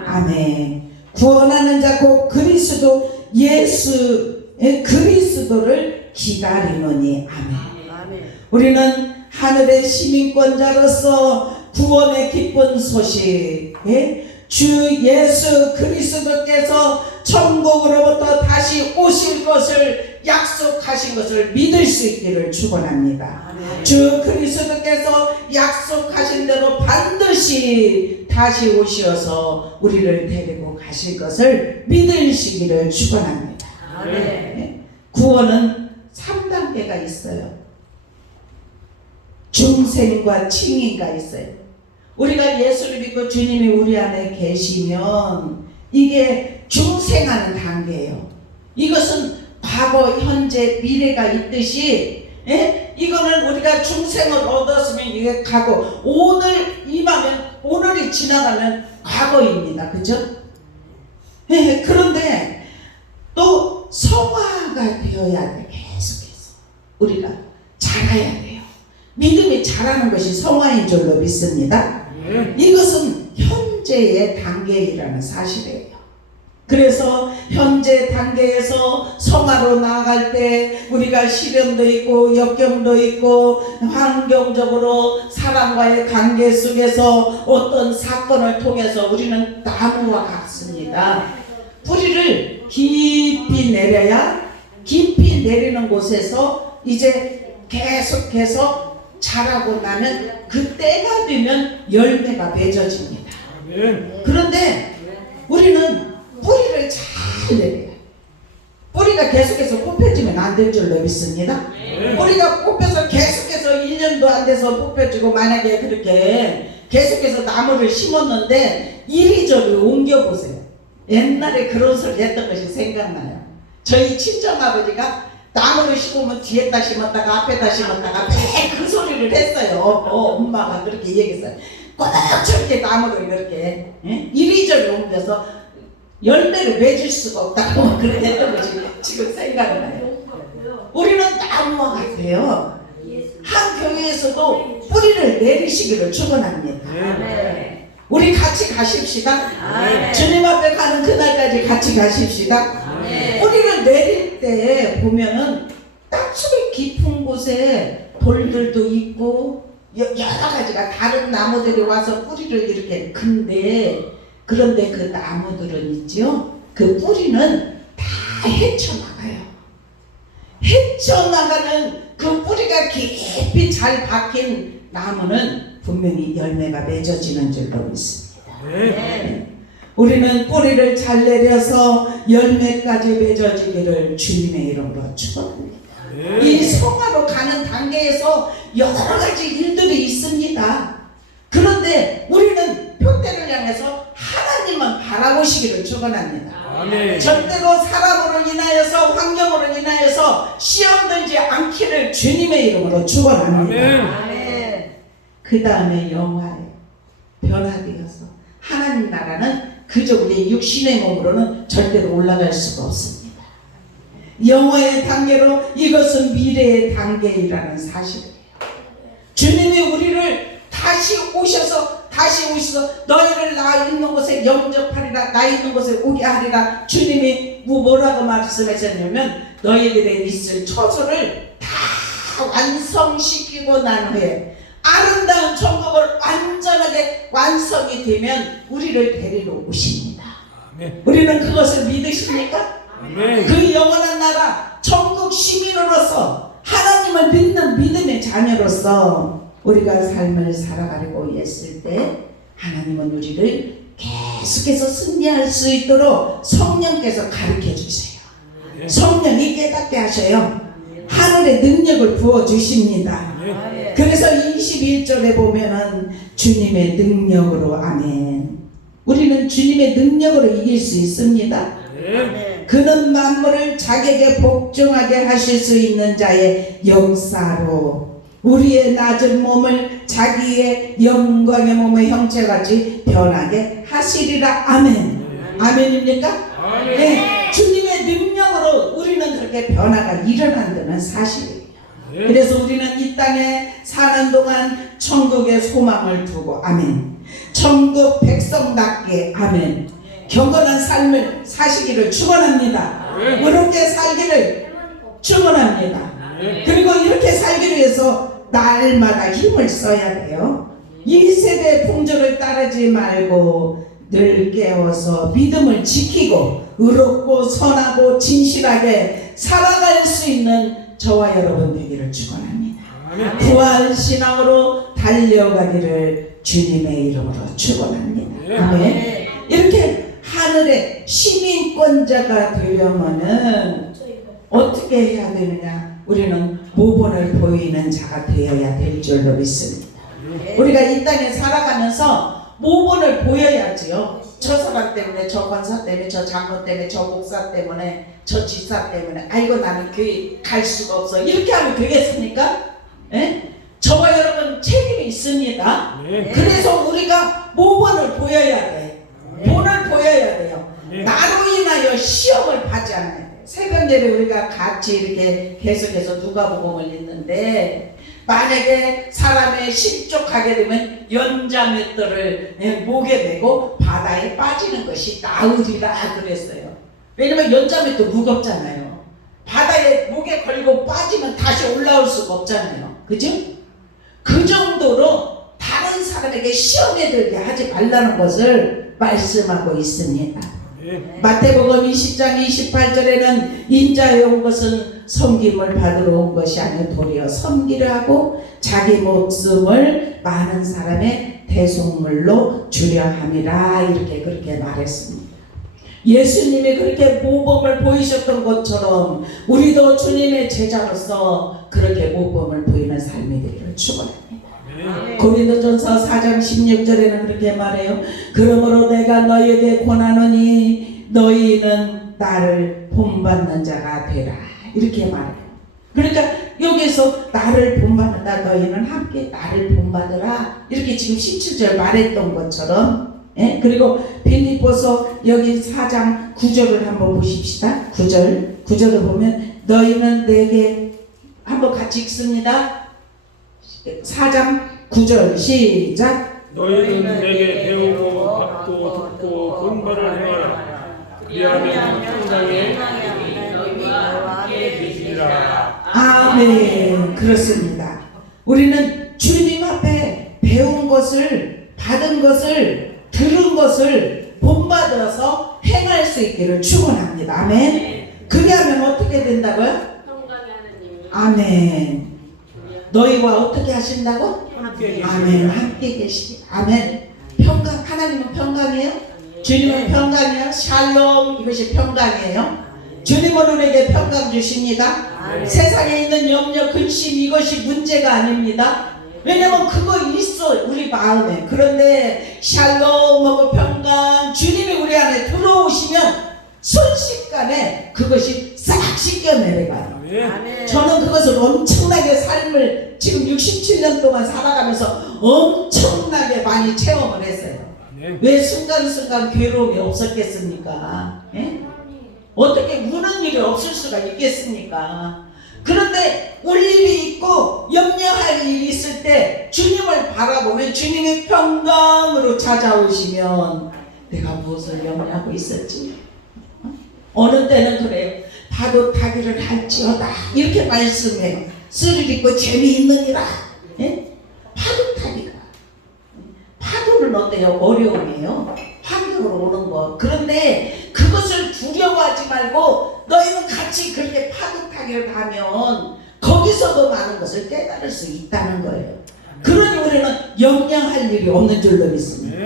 아멘. 구원하는 자 곧 그리스도 예수의 그리스도를 기다리노니. 아멘. 우리는 하늘의 시민권자로서 구원의 기쁜 소식, 주 예수 그리스도께서 천국으로부터 다시 오실 것을 약속하신 것을 믿을 수 있기를 축원합니다. 주 그리스도께서 약속하신 대로 반드시 다시 오셔서 우리를 데리고 가실 것을 믿으시기를 축원합니다. 구원은 3단계가 있어요. 중생과 칭의가 있어요. 우리가 예수를 믿고 주님이 우리 안에 계시면 이게 중생하는 단계예요. 이것은 과거, 현재, 미래가 있듯이 이거는 우리가 중생을 얻었으면 이게 과거, 오늘 임하면 오늘이 지나가면 과거입니다. 그죠? 그런데 또 성화가 되어야 돼. 계속해서 우리가 자라야 돼요. 믿음이 자라는 것이 성화인 줄로 믿습니다. 이것은 현재의 단계이라는 사실이에요. 그래서 현재 단계에서 성화로 나아갈 때 우리가 시련도 있고 역경도 있고 환경적으로 사람과의 관계 속에서 어떤 사건을 통해서 우리는 나무와 같습니다. 뿌리를 깊이 내려야 깊이 내리는 곳에서 이제 계속해서 자라고 나면 그 때가 되면 열매가 맺어집니다. 그런데 우리는 뿌리를 잘 내려요. 뿌리가 계속해서 뽑혀지면 안 될 줄로 믿습니다. 뿌리가 뽑혀서 계속해서 1년도 안 돼서 뽑혀지고 만약에 그렇게 계속해서 나무를 심었는데 이리저리 옮겨보세요. 옛날에 그런 소리 했던 것이 생각나요. 저희 친정아버지가 나무를 심으면 뒤에다 심었다가 앞에다 심었다가 매 그 소리를 했어요. 엄마가 그렇게 얘기했어요. 꼭 저렇게 나무를 이렇게 이리저리 옮겨서 열매를 맺을 수가 없다고 그랬던 것이 지금 생각이 나요. 우리는 나무와 같아요. 한 교회에서도 뿌리를 내리시기를 축원합니다. 우리 같이 가십시다. 주님 앞에 가는 그날까지 같이 가십시다. 뿌리를 내릴 때 보면은 땅속에 깊은 곳에 돌들도 있고 여러 가지가 다른 나무들이 와서 뿌리를 이렇게 그런데 그 나무들은 있죠. 그 뿌리는 다 헤쳐나가요. 헤쳐나가는 그 뿌리가 깊이 잘 박힌 나무는 분명히 열매가 맺어지는 줄로 믿습니다. 우리는 뿌리를 잘 내려서 열매까지 맺어지기를 주님의 이름으로 축원합니다. 이 성화로 가는 단계에서 여러 가지 일들이 있습니다. 그런데 우리는 표대를 향해서 하나님만 바라보시기를 축원합니다. 절대로 사람으로 인하여서 환경으로 인하여서 시험 들지 않기를 주님의 이름으로 축원합니다. 그 다음에 영화에 변화되어서 하나님 나라는 그저 우리 육신의 몸으로는 절대로 올라갈 수가 없습니다. 영화의 단계로 이것은 미래의 단계이라는 사실이에요. 주님이 우리를 다시 오셔서 너희를 나 있는 곳에 영접하리라, 나 있는 곳에 오게 하리라. 주님이 뭐라고 말씀하셨냐면 너희들의 있을 처소를 다 완성시키고 난 후에 아름다운 천국을 완전하게 완성이 되면 우리를 데리러 오십니다. 우리는 그것을 믿으십니까? 그 영원한 나라 천국 시민으로서 하나님을 믿는 믿음의 자녀로서 우리가 삶을 살아가려고 했을 때 하나님은 우리를 계속해서 승리할 수 있도록 성령께서 가르쳐 주세요. 성령이 깨닫게 하셔요. 하늘의 능력을 부어주십니다. 그래서 21절에 보면은 주님의 능력으로 아멘. 우리는 주님의 능력으로 이길 수 있습니다. 그는 만물을 자기에게 복종하게 하실 수 있는 자의 역사로 우리의 낮은 몸을 자기의 영광의 몸의 형체같이 변하게 하시리라. 아멘. 아멘입니까? 네, 주님의 능력으로 우리는 그렇게 변화가 일어난다는 사실이에요. 그래서 우리는 이 땅에 사는 동안 천국의 소망을 두고 아멘. 천국 백성답게 아멘. 경건한 삶을 사시기를 축원합니다. 그렇게 살기를 축원합니다. 그리고 이렇게 살기 위해서 날마다 힘을 써야 돼요. 이 세대의 풍조를 따르지 말고 늘 깨워서 믿음을 지키고 의롭고 선하고 진실하게 살아갈 수 있는 저와 여러분 되기를 축원합니다. 부활 신앙으로 달려가기를 주님의 이름으로 축원합니다. 아멘. 이렇게 하늘의 시민권자가 되려면은 어떻게 해야 되느냐? 우리는 모본을 보이는 자가 되어야 될 줄로 믿습니다. 우리가 이 땅에 살아가면서 모본을 보여야지요. 저 사람 때문에, 저 권사 때문에, 저 장로 때문에, 저 목사 때문에, 저 지사 때문에 아이고 나는 교회 갈 수가 없어. 이렇게 하면 되겠습니까? 예? 저와 여러분 책임이 있습니다. 그래서 우리가 모본을 보여야 돼. 본을 보여야 돼요. 나로 인하여 시험을 받지 않아야 돼요. 새벽 예배 우리가 같이 이렇게 계속해서 누가복음을 읽는데 만약에 사람의 실족하게 되면 연자맷돌을 목에 메고 바다에 빠지는 것이 나으리라 그랬어요. 왜냐면 연자맷돌 무겁잖아요. 바다에 목에 걸고 빠지면 다시 올라올 수가 없잖아요. 그죠? 그 정도로 다른 사람에게 시험에 들게 하지 말라는 것을 말씀하고 있습니다. 마태복음 20장 28절에는 인자에 온 것은 섬김을 받으러 온 것이 아니요 도리어 섬기려 하고 자기 목숨을 많은 사람의 대속물로 주려 함이라 이렇게 그렇게 말했습니다. 예수님이 그렇게 모범을 보이셨던 것처럼 우리도 주님의 제자로서 그렇게 모범을 보이는 삶이 되기를 축원합니다. 고린도전서 4장 16절에는 그렇게 말해요. 그러므로 내가 너희에게 권하노니 너희는 나를 본받는 자가 되라. 이렇게 말해요. 그러니까 여기서 나를 본받는다. 너희는 함께 나를 본받으라. 이렇게 지금 17절 말했던 것처럼 그리고 빌립보서 여기 4장 9절을 한번 보십시다. 9절을 보면 너희는 내게 한번 같이 읽습니다. 4장 9절 시작. 너희는 내게 배우고 받고 듣고 본바를 행하라. 그리하면 평강에 너희와 함께 계시리라. 아멘. 그렇습니다. 우리는 주님 앞에 배운 것을, 받은 것을, 들은 것을 본받아서 행할 수 있기를 축원합니다. 아멘. 그리하면 어떻게 된다고요? 평강의 하나님. 아멘. 너희와 어떻게 하신다고? 함께 계시리라. 아멘. 함께 계시기. 아멘. 평강. 하나님은 평강이에요? 주님은 평강이에요? 샬롬. 이것이 평강이에요? 주님은 우리에게 평강 주십니다. 세상에 있는 염려, 근심 이것이 문제가 아닙니다. 왜냐면 그거 있어 우리 마음에. 그런데 샬롬하고 평강 주님이 우리 안에 들어오시면 순식간에 그것이 싹 씻겨 내려가요. 아멘. 저는 그것을 엄청나게 삶을 지금 67년 동안 살아가면서 엄청나게 많이 체험을 했어요. 왜 순간순간 괴로움이 없었겠습니까? 예? 어떻게 우는 일이 없을 수가 있겠습니까? 그런데 울 일이 있고 염려할 일이 있을 때 주님을 바라보면 주님의 평강으로 찾아오시면 내가 무엇을 염려하고 있었지? 어느 때는 그래요. 파도 타기를 할지어다 이렇게 말씀해요. 스릴 있고 재미있느니라. 예? 파도 타기가 파도는 어때요? 어려움이에요. 환경으로 오는 거. 그런데 그것을 두려워하지 말고 너희는 같이 그렇게 파도 타기를 가면 거기서도 많은 것을 깨달을 수 있다는 거예요. 그러니 우리는 염려할 일이 없는 줄로 믿습니다.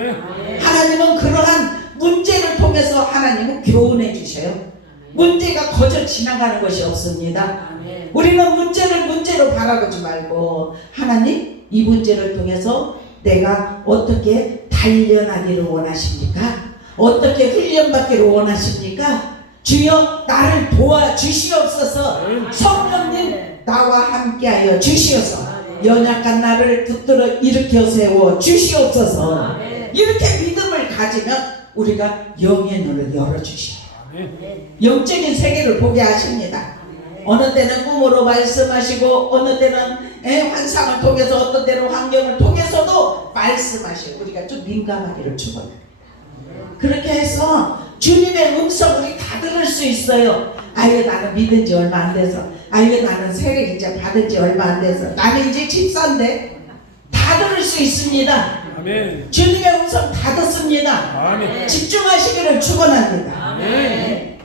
하나님은 그러한 문제를 통해서 하나님은 교훈해 주셔요. 문제가 거저 지나가는 것이 없습니다. 우리는 문제를 문제로 바라보지 말고 하나님 이 문제를 통해서 내가 어떻게 단련하기를 원하십니까? 어떻게 훈련받기를 원하십니까? 주여 나를 도와주시옵소서. 성령님 나와 함께하여 주시옵소서. 연약한 나를 붙들어 일으켜 세워 주시옵소서. 이렇게 믿음을 가지면 우리가 영의 눈을 열어주셔요. 영적인 세계를 보게 하십니다. 어느 때는 꿈으로 말씀하시고 어느 때는 환상을 통해서 어떤 때는 환경을 통해서도 말씀하시고 우리가 좀 민감하기를 축원합니다. 그렇게 해서 주님의 음성을 다 들을 수 있어요. 아유 나는 믿은 지 얼마 안 돼서, 아유 나는 세례 이제 받은 지 얼마 안 돼서, 나는 이제 집사인데 다 들을 수 있습니다. 아멘. 주님의 음성 다 듣습니다. 아멘. 집중하시기를 축원합니다. 아멘.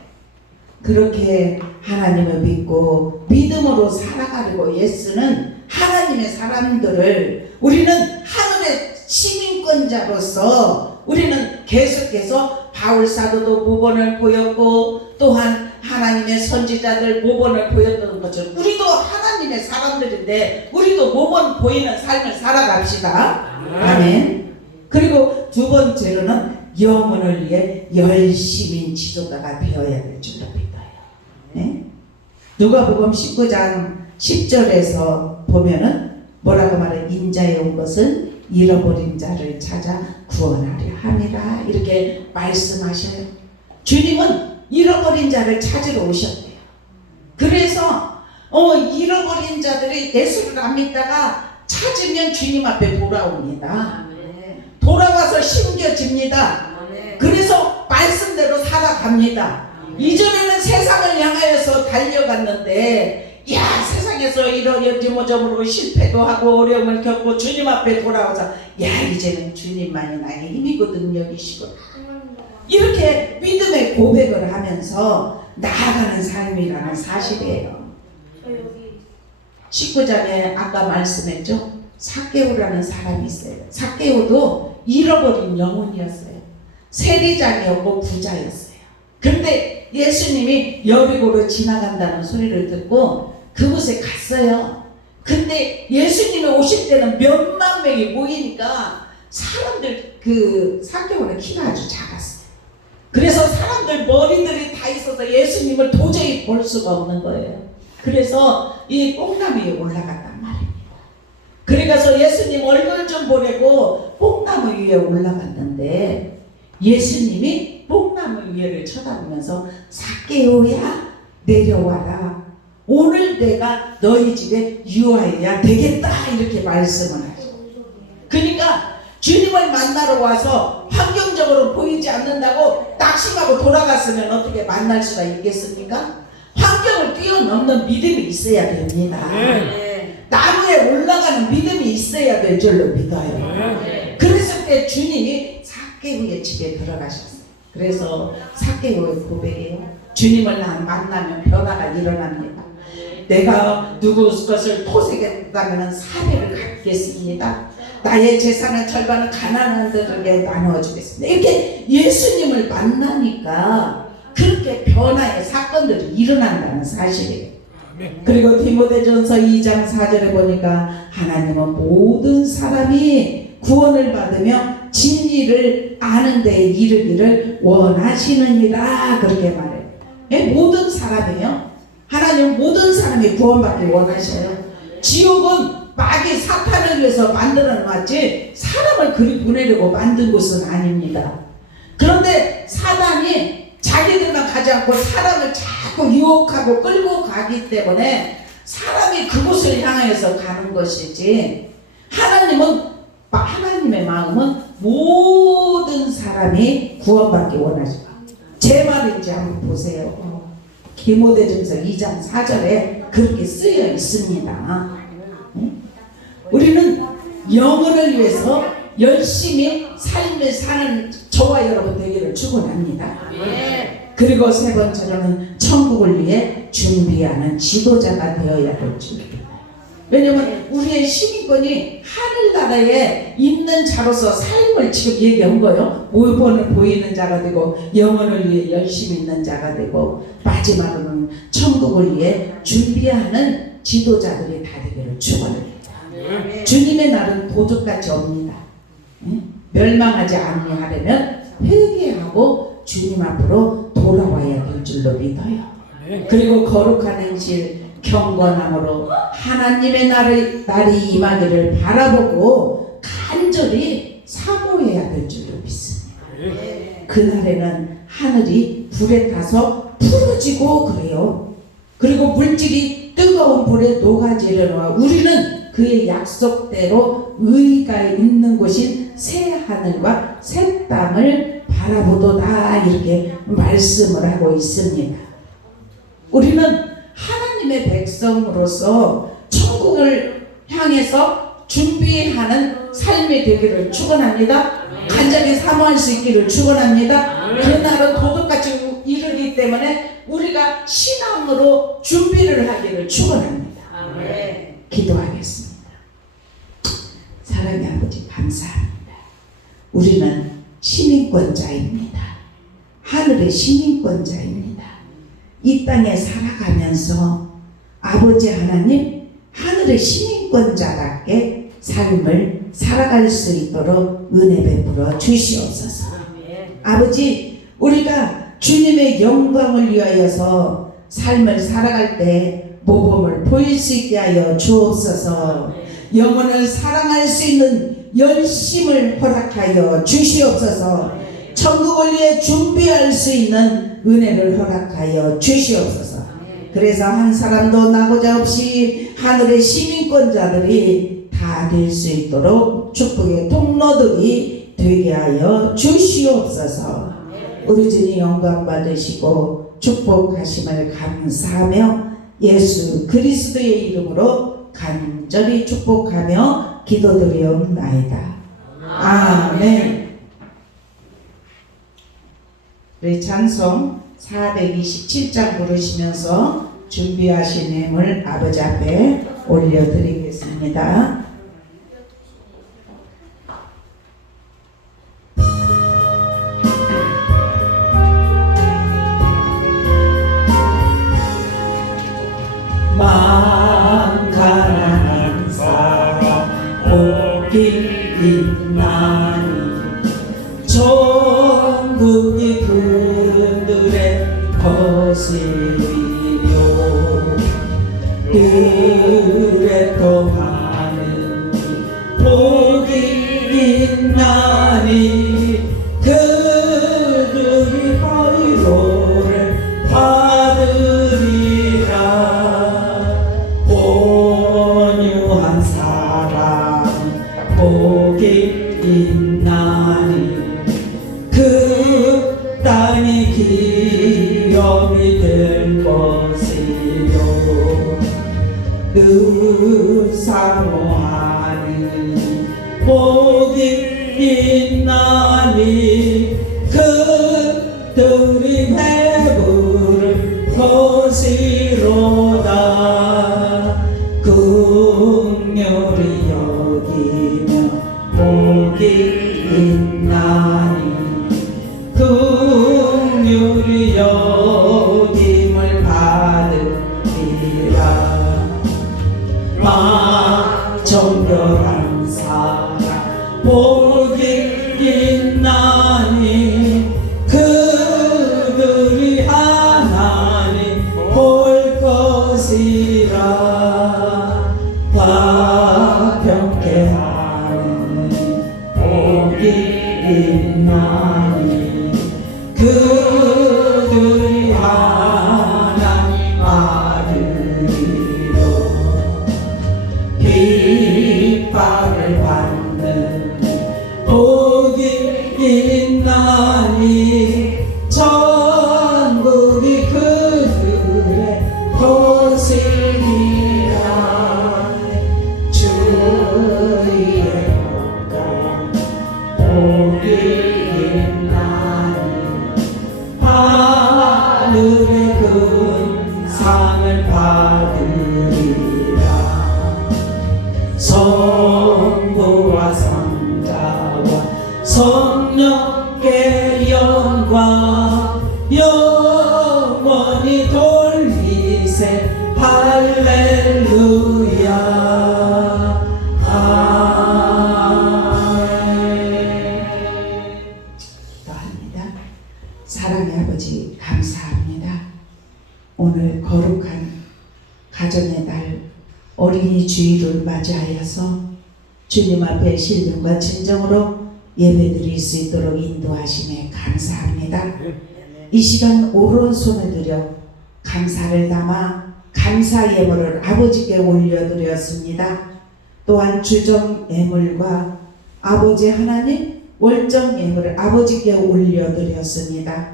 그렇게 하나님을 믿고 믿음으로 살아가려고 애쓰는 하나님의 사람들을 우리는 하늘의 시민권자로서 우리는 계속해서 바울 사도도 모본을 보였고 또한 하나님의 선지자들 모본을 보였던 것처럼 우리도 하나님의 사람들인데 우리도 모본 보이는 삶을 살아갑시다. 아멘. 그리고 두 번째로는 영혼을 위해 열심인 지도자가 되어야 될 줄로 믿어요. 네? 누가복음 19장 10절에서 보면은 뭐라고 말해? 인자에 온 것은 잃어버린 자를 찾아 구원하려 함이라 이렇게 말씀하셔요. 주님은 잃어버린 자를 찾으러 오셨대요. 그래서 잃어버린 자들이 예수를 안 믿다가 찾으면 주님 앞에 돌아옵니다. 돌아와서 심겨집니다. 그래서 말씀대로 살아갑니다. 이전에는 세상을 향하여서 달려갔는데 야 세상에서 이러저러 모점으로 실패도 하고 어려움을 겪고 주님 앞에 돌아와서 야 이제는 주님만이 나의 힘이고 능력이시고 이렇게 믿음의 고백을 하면서 나아가는 삶이라는 사실이에요. 19장에 아까 말씀했죠. 삭개오라는 사람이 있어요. 삭개오도 잃어버린 영혼이었어요. 세리장이었고 부자였어요. 그런데 예수님이 여리고로 지나간다는 소리를 듣고 그곳에 갔어요. 근데 예수님이 오실 때는 몇만 명이 모이니까 사람들 그 삭개오는 키가 아주 작았어요. 그래서 사람들 머리들이 다 있어서 예수님을 도저히 볼 수가 없는 거예요. 그래서 이 뽕나무 위에 올라갔단 말입니다. 그래서 예수님 얼굴 좀 보내고 뽕나무 위에 올라갔는데 예수님이 뽕나무 위에를 쳐다보면서 삭개오야 내려와라. 오늘 내가 너희 집에 유하여야 되겠다 이렇게 말씀을 하죠. 그러니까 주님을 만나러 와서 환경적으로 보이지 않는다고 낙심하고 돌아갔으면 어떻게 만날 수가 있겠습니까? 환경을 뛰어넘는 믿음이 있어야 됩니다. 나무에 올라가는 믿음이 있어야 될 줄로 믿어요. 그랬을 때 주님이 삭개오의 집에 들어가셨어요. 그래서 삭개오의 고백이에요. 주님을 만나면 변화가 일어납니다. 내가 누구 것을 토색했다면 사례를 갚겠습니다. 나의 재산의 절반은 가난한 자들에게 나누어주겠습니다. 이렇게 예수님을 만나니까 그렇게 변화의 사건들이 일어난다는 사실이에요. 그리고 디모데전서 2장 4절에 보니까 하나님은 모든 사람이 구원을 받으며 진리를 아는 데에 이르기를 원하시느니라 그렇게 말해요. 모든 사람이에요. 하나님은 모든 사람이 구원받기 원하셔요. 지옥은 마귀 사탄을 위해서 만들어 놨지 사람을 그리 보내려고 만든 곳은 아닙니다. 그런데 사단이 자기들만 가지 않고 사람을 자꾸 유혹하고 끌고 가기 때문에 사람이 그곳을 향해서 가는 것이지 하나님의 마음은 모든 사람이 구원받기 원하십니다. 제 말인지 한번 보세요. 디모데전서 2장 4절에 그렇게 쓰여 있습니다. 우리는 영혼을 위해서 열심히 삶을 사는 저와 여러분 되기를 축원합니다. 그리고 세 번째로는 천국을 위해 준비하는 지도자가 되어야 될 줄입니다. 왜냐하면 우리의 시민권이 하늘나라에 있는 자로서 삶을 지금 얘기한 거예요. 모범을 보이는 자가 되고 영혼을 위해 열심히 있는 자가 되고 마지막으로는 천국을 위해 준비하는 지도자들이 다 되기를 축원합니다. 주님의 날은 도둑같이 옵니다. 멸망하지 아니하려면 회개하고 주님 앞으로 돌아와야 될 줄로 믿어요. 그리고 거룩한 행실 경건함으로 하나님의 날이 임하기를 바라보고 간절히 사모해야 될 줄로 믿습니다. 그날에는 하늘이 불에 타서 푸르지고 그래요. 그리고 물질이 뜨거운 불에 녹아지려노라. 우리는 그의 약속대로 의가 있는 곳인 새 하늘과 새 땅을 바라보도다 이렇게 말씀을 하고 있습니다. 우리는 하나님의 백성으로서 천국을 향해서 준비하는 삶이 되기를 축원합니다. 간절히 사모할 수 있기를 축원합니다. 그날은 도둑같이 이르기 때문에 우리가 신앙으로 준비를 하기를 축원합니다. 기도하겠습니다. 사랑의 아버지 감사합니다. 우리는 시민권자입니다. 하늘의 시민권자입니다. 이 땅에 살아가면서 아버지 하나님 하늘의 시민권자답게 삶을 살아갈 수 있도록 은혜 베풀어 주시옵소서. 아버지 우리가 주님의 영광을 위하여서 삶을 살아갈 때 모범을 보일 수 있게 하여 주옵소서. 영혼을 사랑할 수 있는 열심을 허락하여 주시옵소서. 천국을 위해 준비할 수 있는 은혜를 허락하여 주시옵소서. 그래서 한 사람도 나고자 없이 하늘의 시민권자들이 다 될 수 있도록 축복의 통로들이 되게 하여 주시옵소서. 우리 주님 영광 받으시고 축복하심을 감사하며 예수 그리스도의 이름으로 간절히 축복하며 기도드리옵나이다. 아멘. 우리 찬송 427장 부르시면서 준비하신 힘을 아버지 앞에 올려드리겠습니다. 마음 가난한 사람 오길 있나니 천국이 그들의 것이요 그래 또 하느님 복이 있나니 그들이 보이로를 받으리라. 온유한 사람 복이 있나니 그 땅이 기업이 될 것이요. 그 사모하니 복이 있나니 그들이 배부를 것이로다. 긍휼히 여기며 복이 있나니 긍휼히 여김을 받으리라. 정결한 사람 복이 있나니 그들이 하나님 볼 것이라. 화평케 하는 복이 있나니 그들이 하나님 아들이요. 핍박을 받는 복이 있나니 천국이 그들의 것이니라. 주의 복이 있나니 하늘의 큰 상을 받으리라. 성부와 성자와 성령께 영광 영원히 돌리세. 할렐루야. 아멘. 기도합니다. 사랑의 아버지 감사합니다. 오늘 거룩한 가정의 날 어린이 주일을 맞이하여서 주님 앞에 신령과 진정으로 예배드릴 수 있도록 인도하심에 감사합니다. 이 시간 오른손을 들여 감사를 담아 감사 예물을 아버지께 올려드렸습니다. 또한 주정 예물과 아버지 하나님 월정 예물을 아버지께 올려드렸습니다.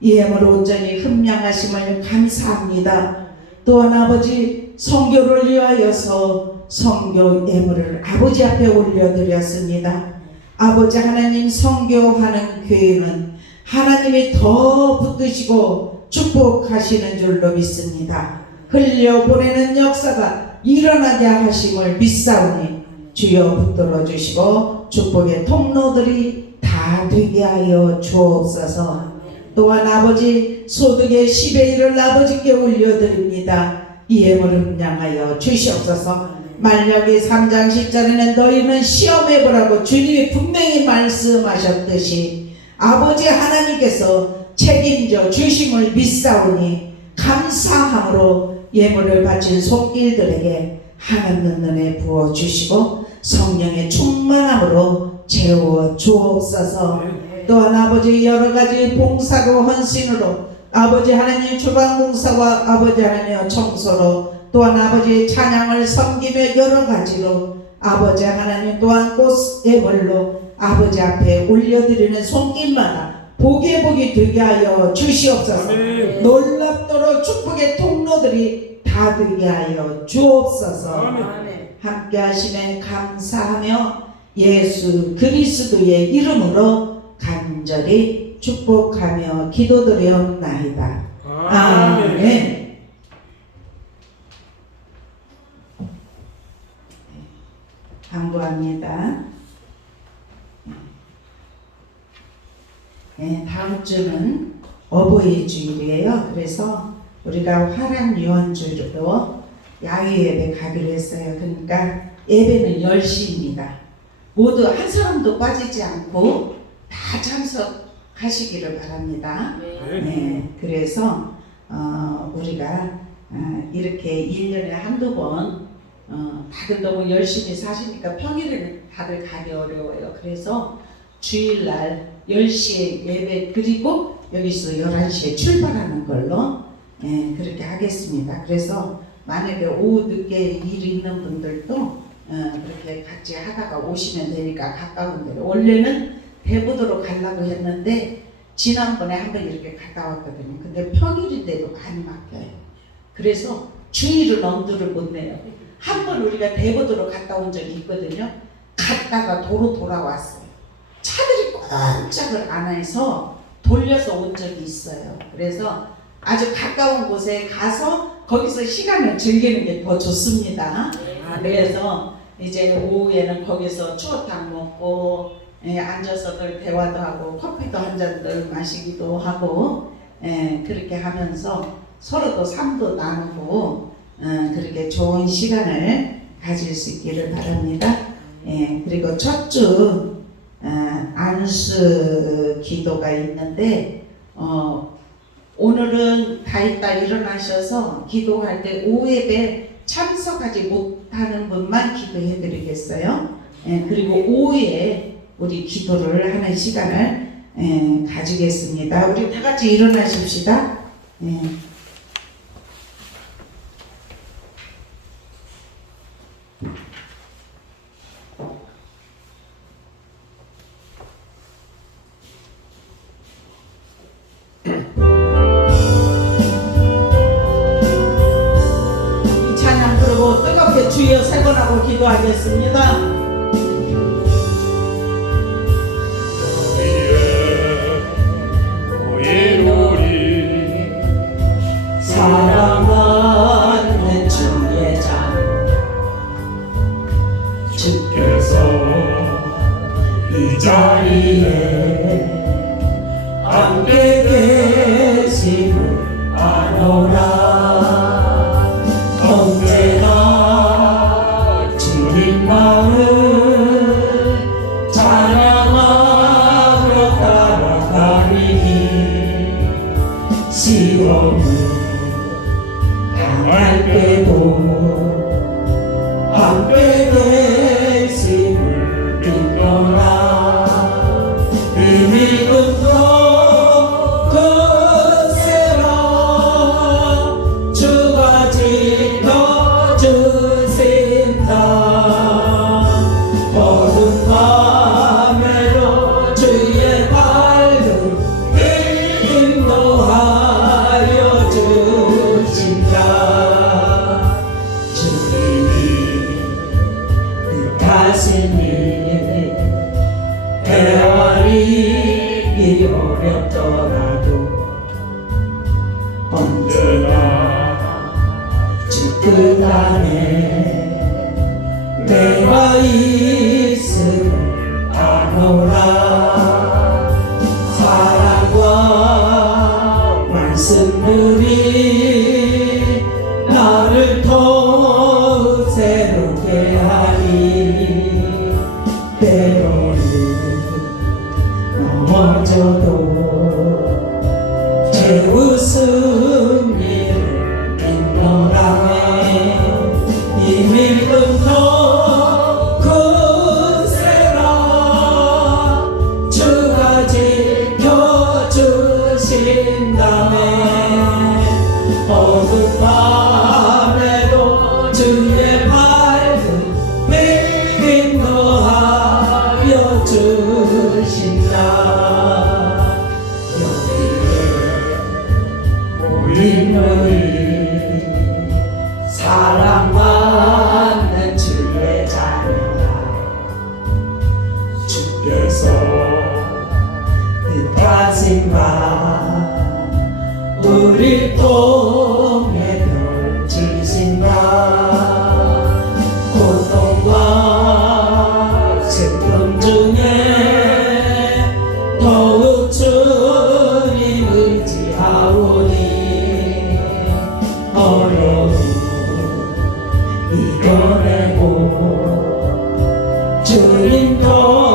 이 예물 온전히 흠양하심을 감사합니다. 또한 아버지 성교를 위하여서 성교 예물을 아버지 앞에 올려드렸습니다. 아버지 하나님 성교하는 교회는 하나님이 더 붙드시고 축복하시는 줄로 믿습니다. 흘려보내는 역사가 일어나게 하심을 믿사오니 주여 붙들어 주시고 축복의 통로들이 다 되게 하여 주옵소서. 또한 아버지 소득의 10의 1을 아버지께 올려드립니다. 이 예물을 흠양하여 주시옵소서. 만약에 3장 10절에는 너희는 시험해보라고 주님이 분명히 말씀하셨듯이 아버지 하나님께서 책임져 주심을 믿사오니 감사함으로 예물을 바친 손길들에게 하나님 눈에 부어주시고 성령의 충만함으로 채워 주옵소서. 또한 아버지 여러가지 봉사로 헌신으로 아버지 하나님 주방봉사와 아버지 하나님 청소로 또한 아버지 찬양을 섬기며 여러가지로 아버지 하나님 또한 꽃예물로 아버지 앞에 올려드리는 손길마다 복이 되게 하여 주시옵소서. 아멘. 놀랍도록 축복의 통로들이 다 되게 하여 주옵소서. 아멘. 함께 하심에 감사하며 예수 그리스도의 이름으로 간절히 축복하며 기도드렸나이다. 아멘. 간구합니다. 네, 다음 주는 어버이 주일이에요. 그래서 우리가 화란 유언주로 야외 예배 가기로 했어요. 그러니까 예배는 10시입니다. 모두 한 사람도 빠지지 않고 다 참석하시기를 바랍니다. 네, 그래서 우리가 이렇게 1년에 한두 번 다들 너무 열심히 사시니까 평일에는 다들 가기 어려워요. 그래서 주일날 10시에 예배 드리고 여기서 11시에 출발하는 걸로 그렇게 하겠습니다. 그래서 만약에 오후 늦게 일이 있는 분들도 그렇게 같이 하다가 오시면 되니까 가까운 데로. 원래는 대부도로 가려고 했는데 지난번에 한번 이렇게 갔다 왔거든요. 근데 평일인데도 많이 막혀요. 그래서 주일은 엄두를 못 내요. 한 번 우리가 대부도로 갔다 온 적이 있거든요. 갔다가 도로 돌아왔어요. 차들이 꼼짝을 안 해서 돌려서 온 적이 있어요. 그래서 아주 가까운 곳에 가서 거기서 시간을 즐기는 게 더 좋습니다. 그래서 이제 오후에는 거기서 추어탕 먹고 앉아서들 대화도 하고 커피도 한 잔들 마시기도 하고 그렇게 하면서 서로도 삶도 나누고 그렇게 좋은 시간을 가질 수 있기를 바랍니다. 그리고 첫 주 안수 기도가 있는데 오늘은 다 이따 일어나셔서 기도할 때 오후 예배 참석하지 못하는 분만 기도해 드리겠어요. 그리고 오후에 우리 기도를 하는 시간을 가지겠습니다. 우리 다 같이 일어나십시다. 이 찬양 부르고 뜨겁게 주여 세 번 하고 기도하겠습니다. 사랑하는 주의 자녀 주께서 이 자리에 함께 계심을 아노라. 언제나 주님 마음 찬양하며 따라가리니 시험을 당할 때도 함께 계심을 믿노라. 이 믿음도 굳세라. 주가 지켜주신다. 어두운 밤에도 주의 밝은 인도하여 주신다. 주님이 뜻하시니 헤아리기 어렵더라도 언제나 주 끝 안에 내가 있음을 아노라. 사랑과 말씀들이 나를 더욱 새롭게 하니 때로는 넘어져도 제 웃음을 빛노라. 이 믿음도 굳세라. 주가 지켜주신다네. 어두운 밤에도 주의 밝은 빛 인도하여 주신다. 여기에 모인 너희 사랑받는 주의 자녀라. 주께서 뜻하신 바 우리 통해 펼치신다. 고통과 슬픔 중에 더욱 주님 의지하오니 어려움 이겨내고 주님 더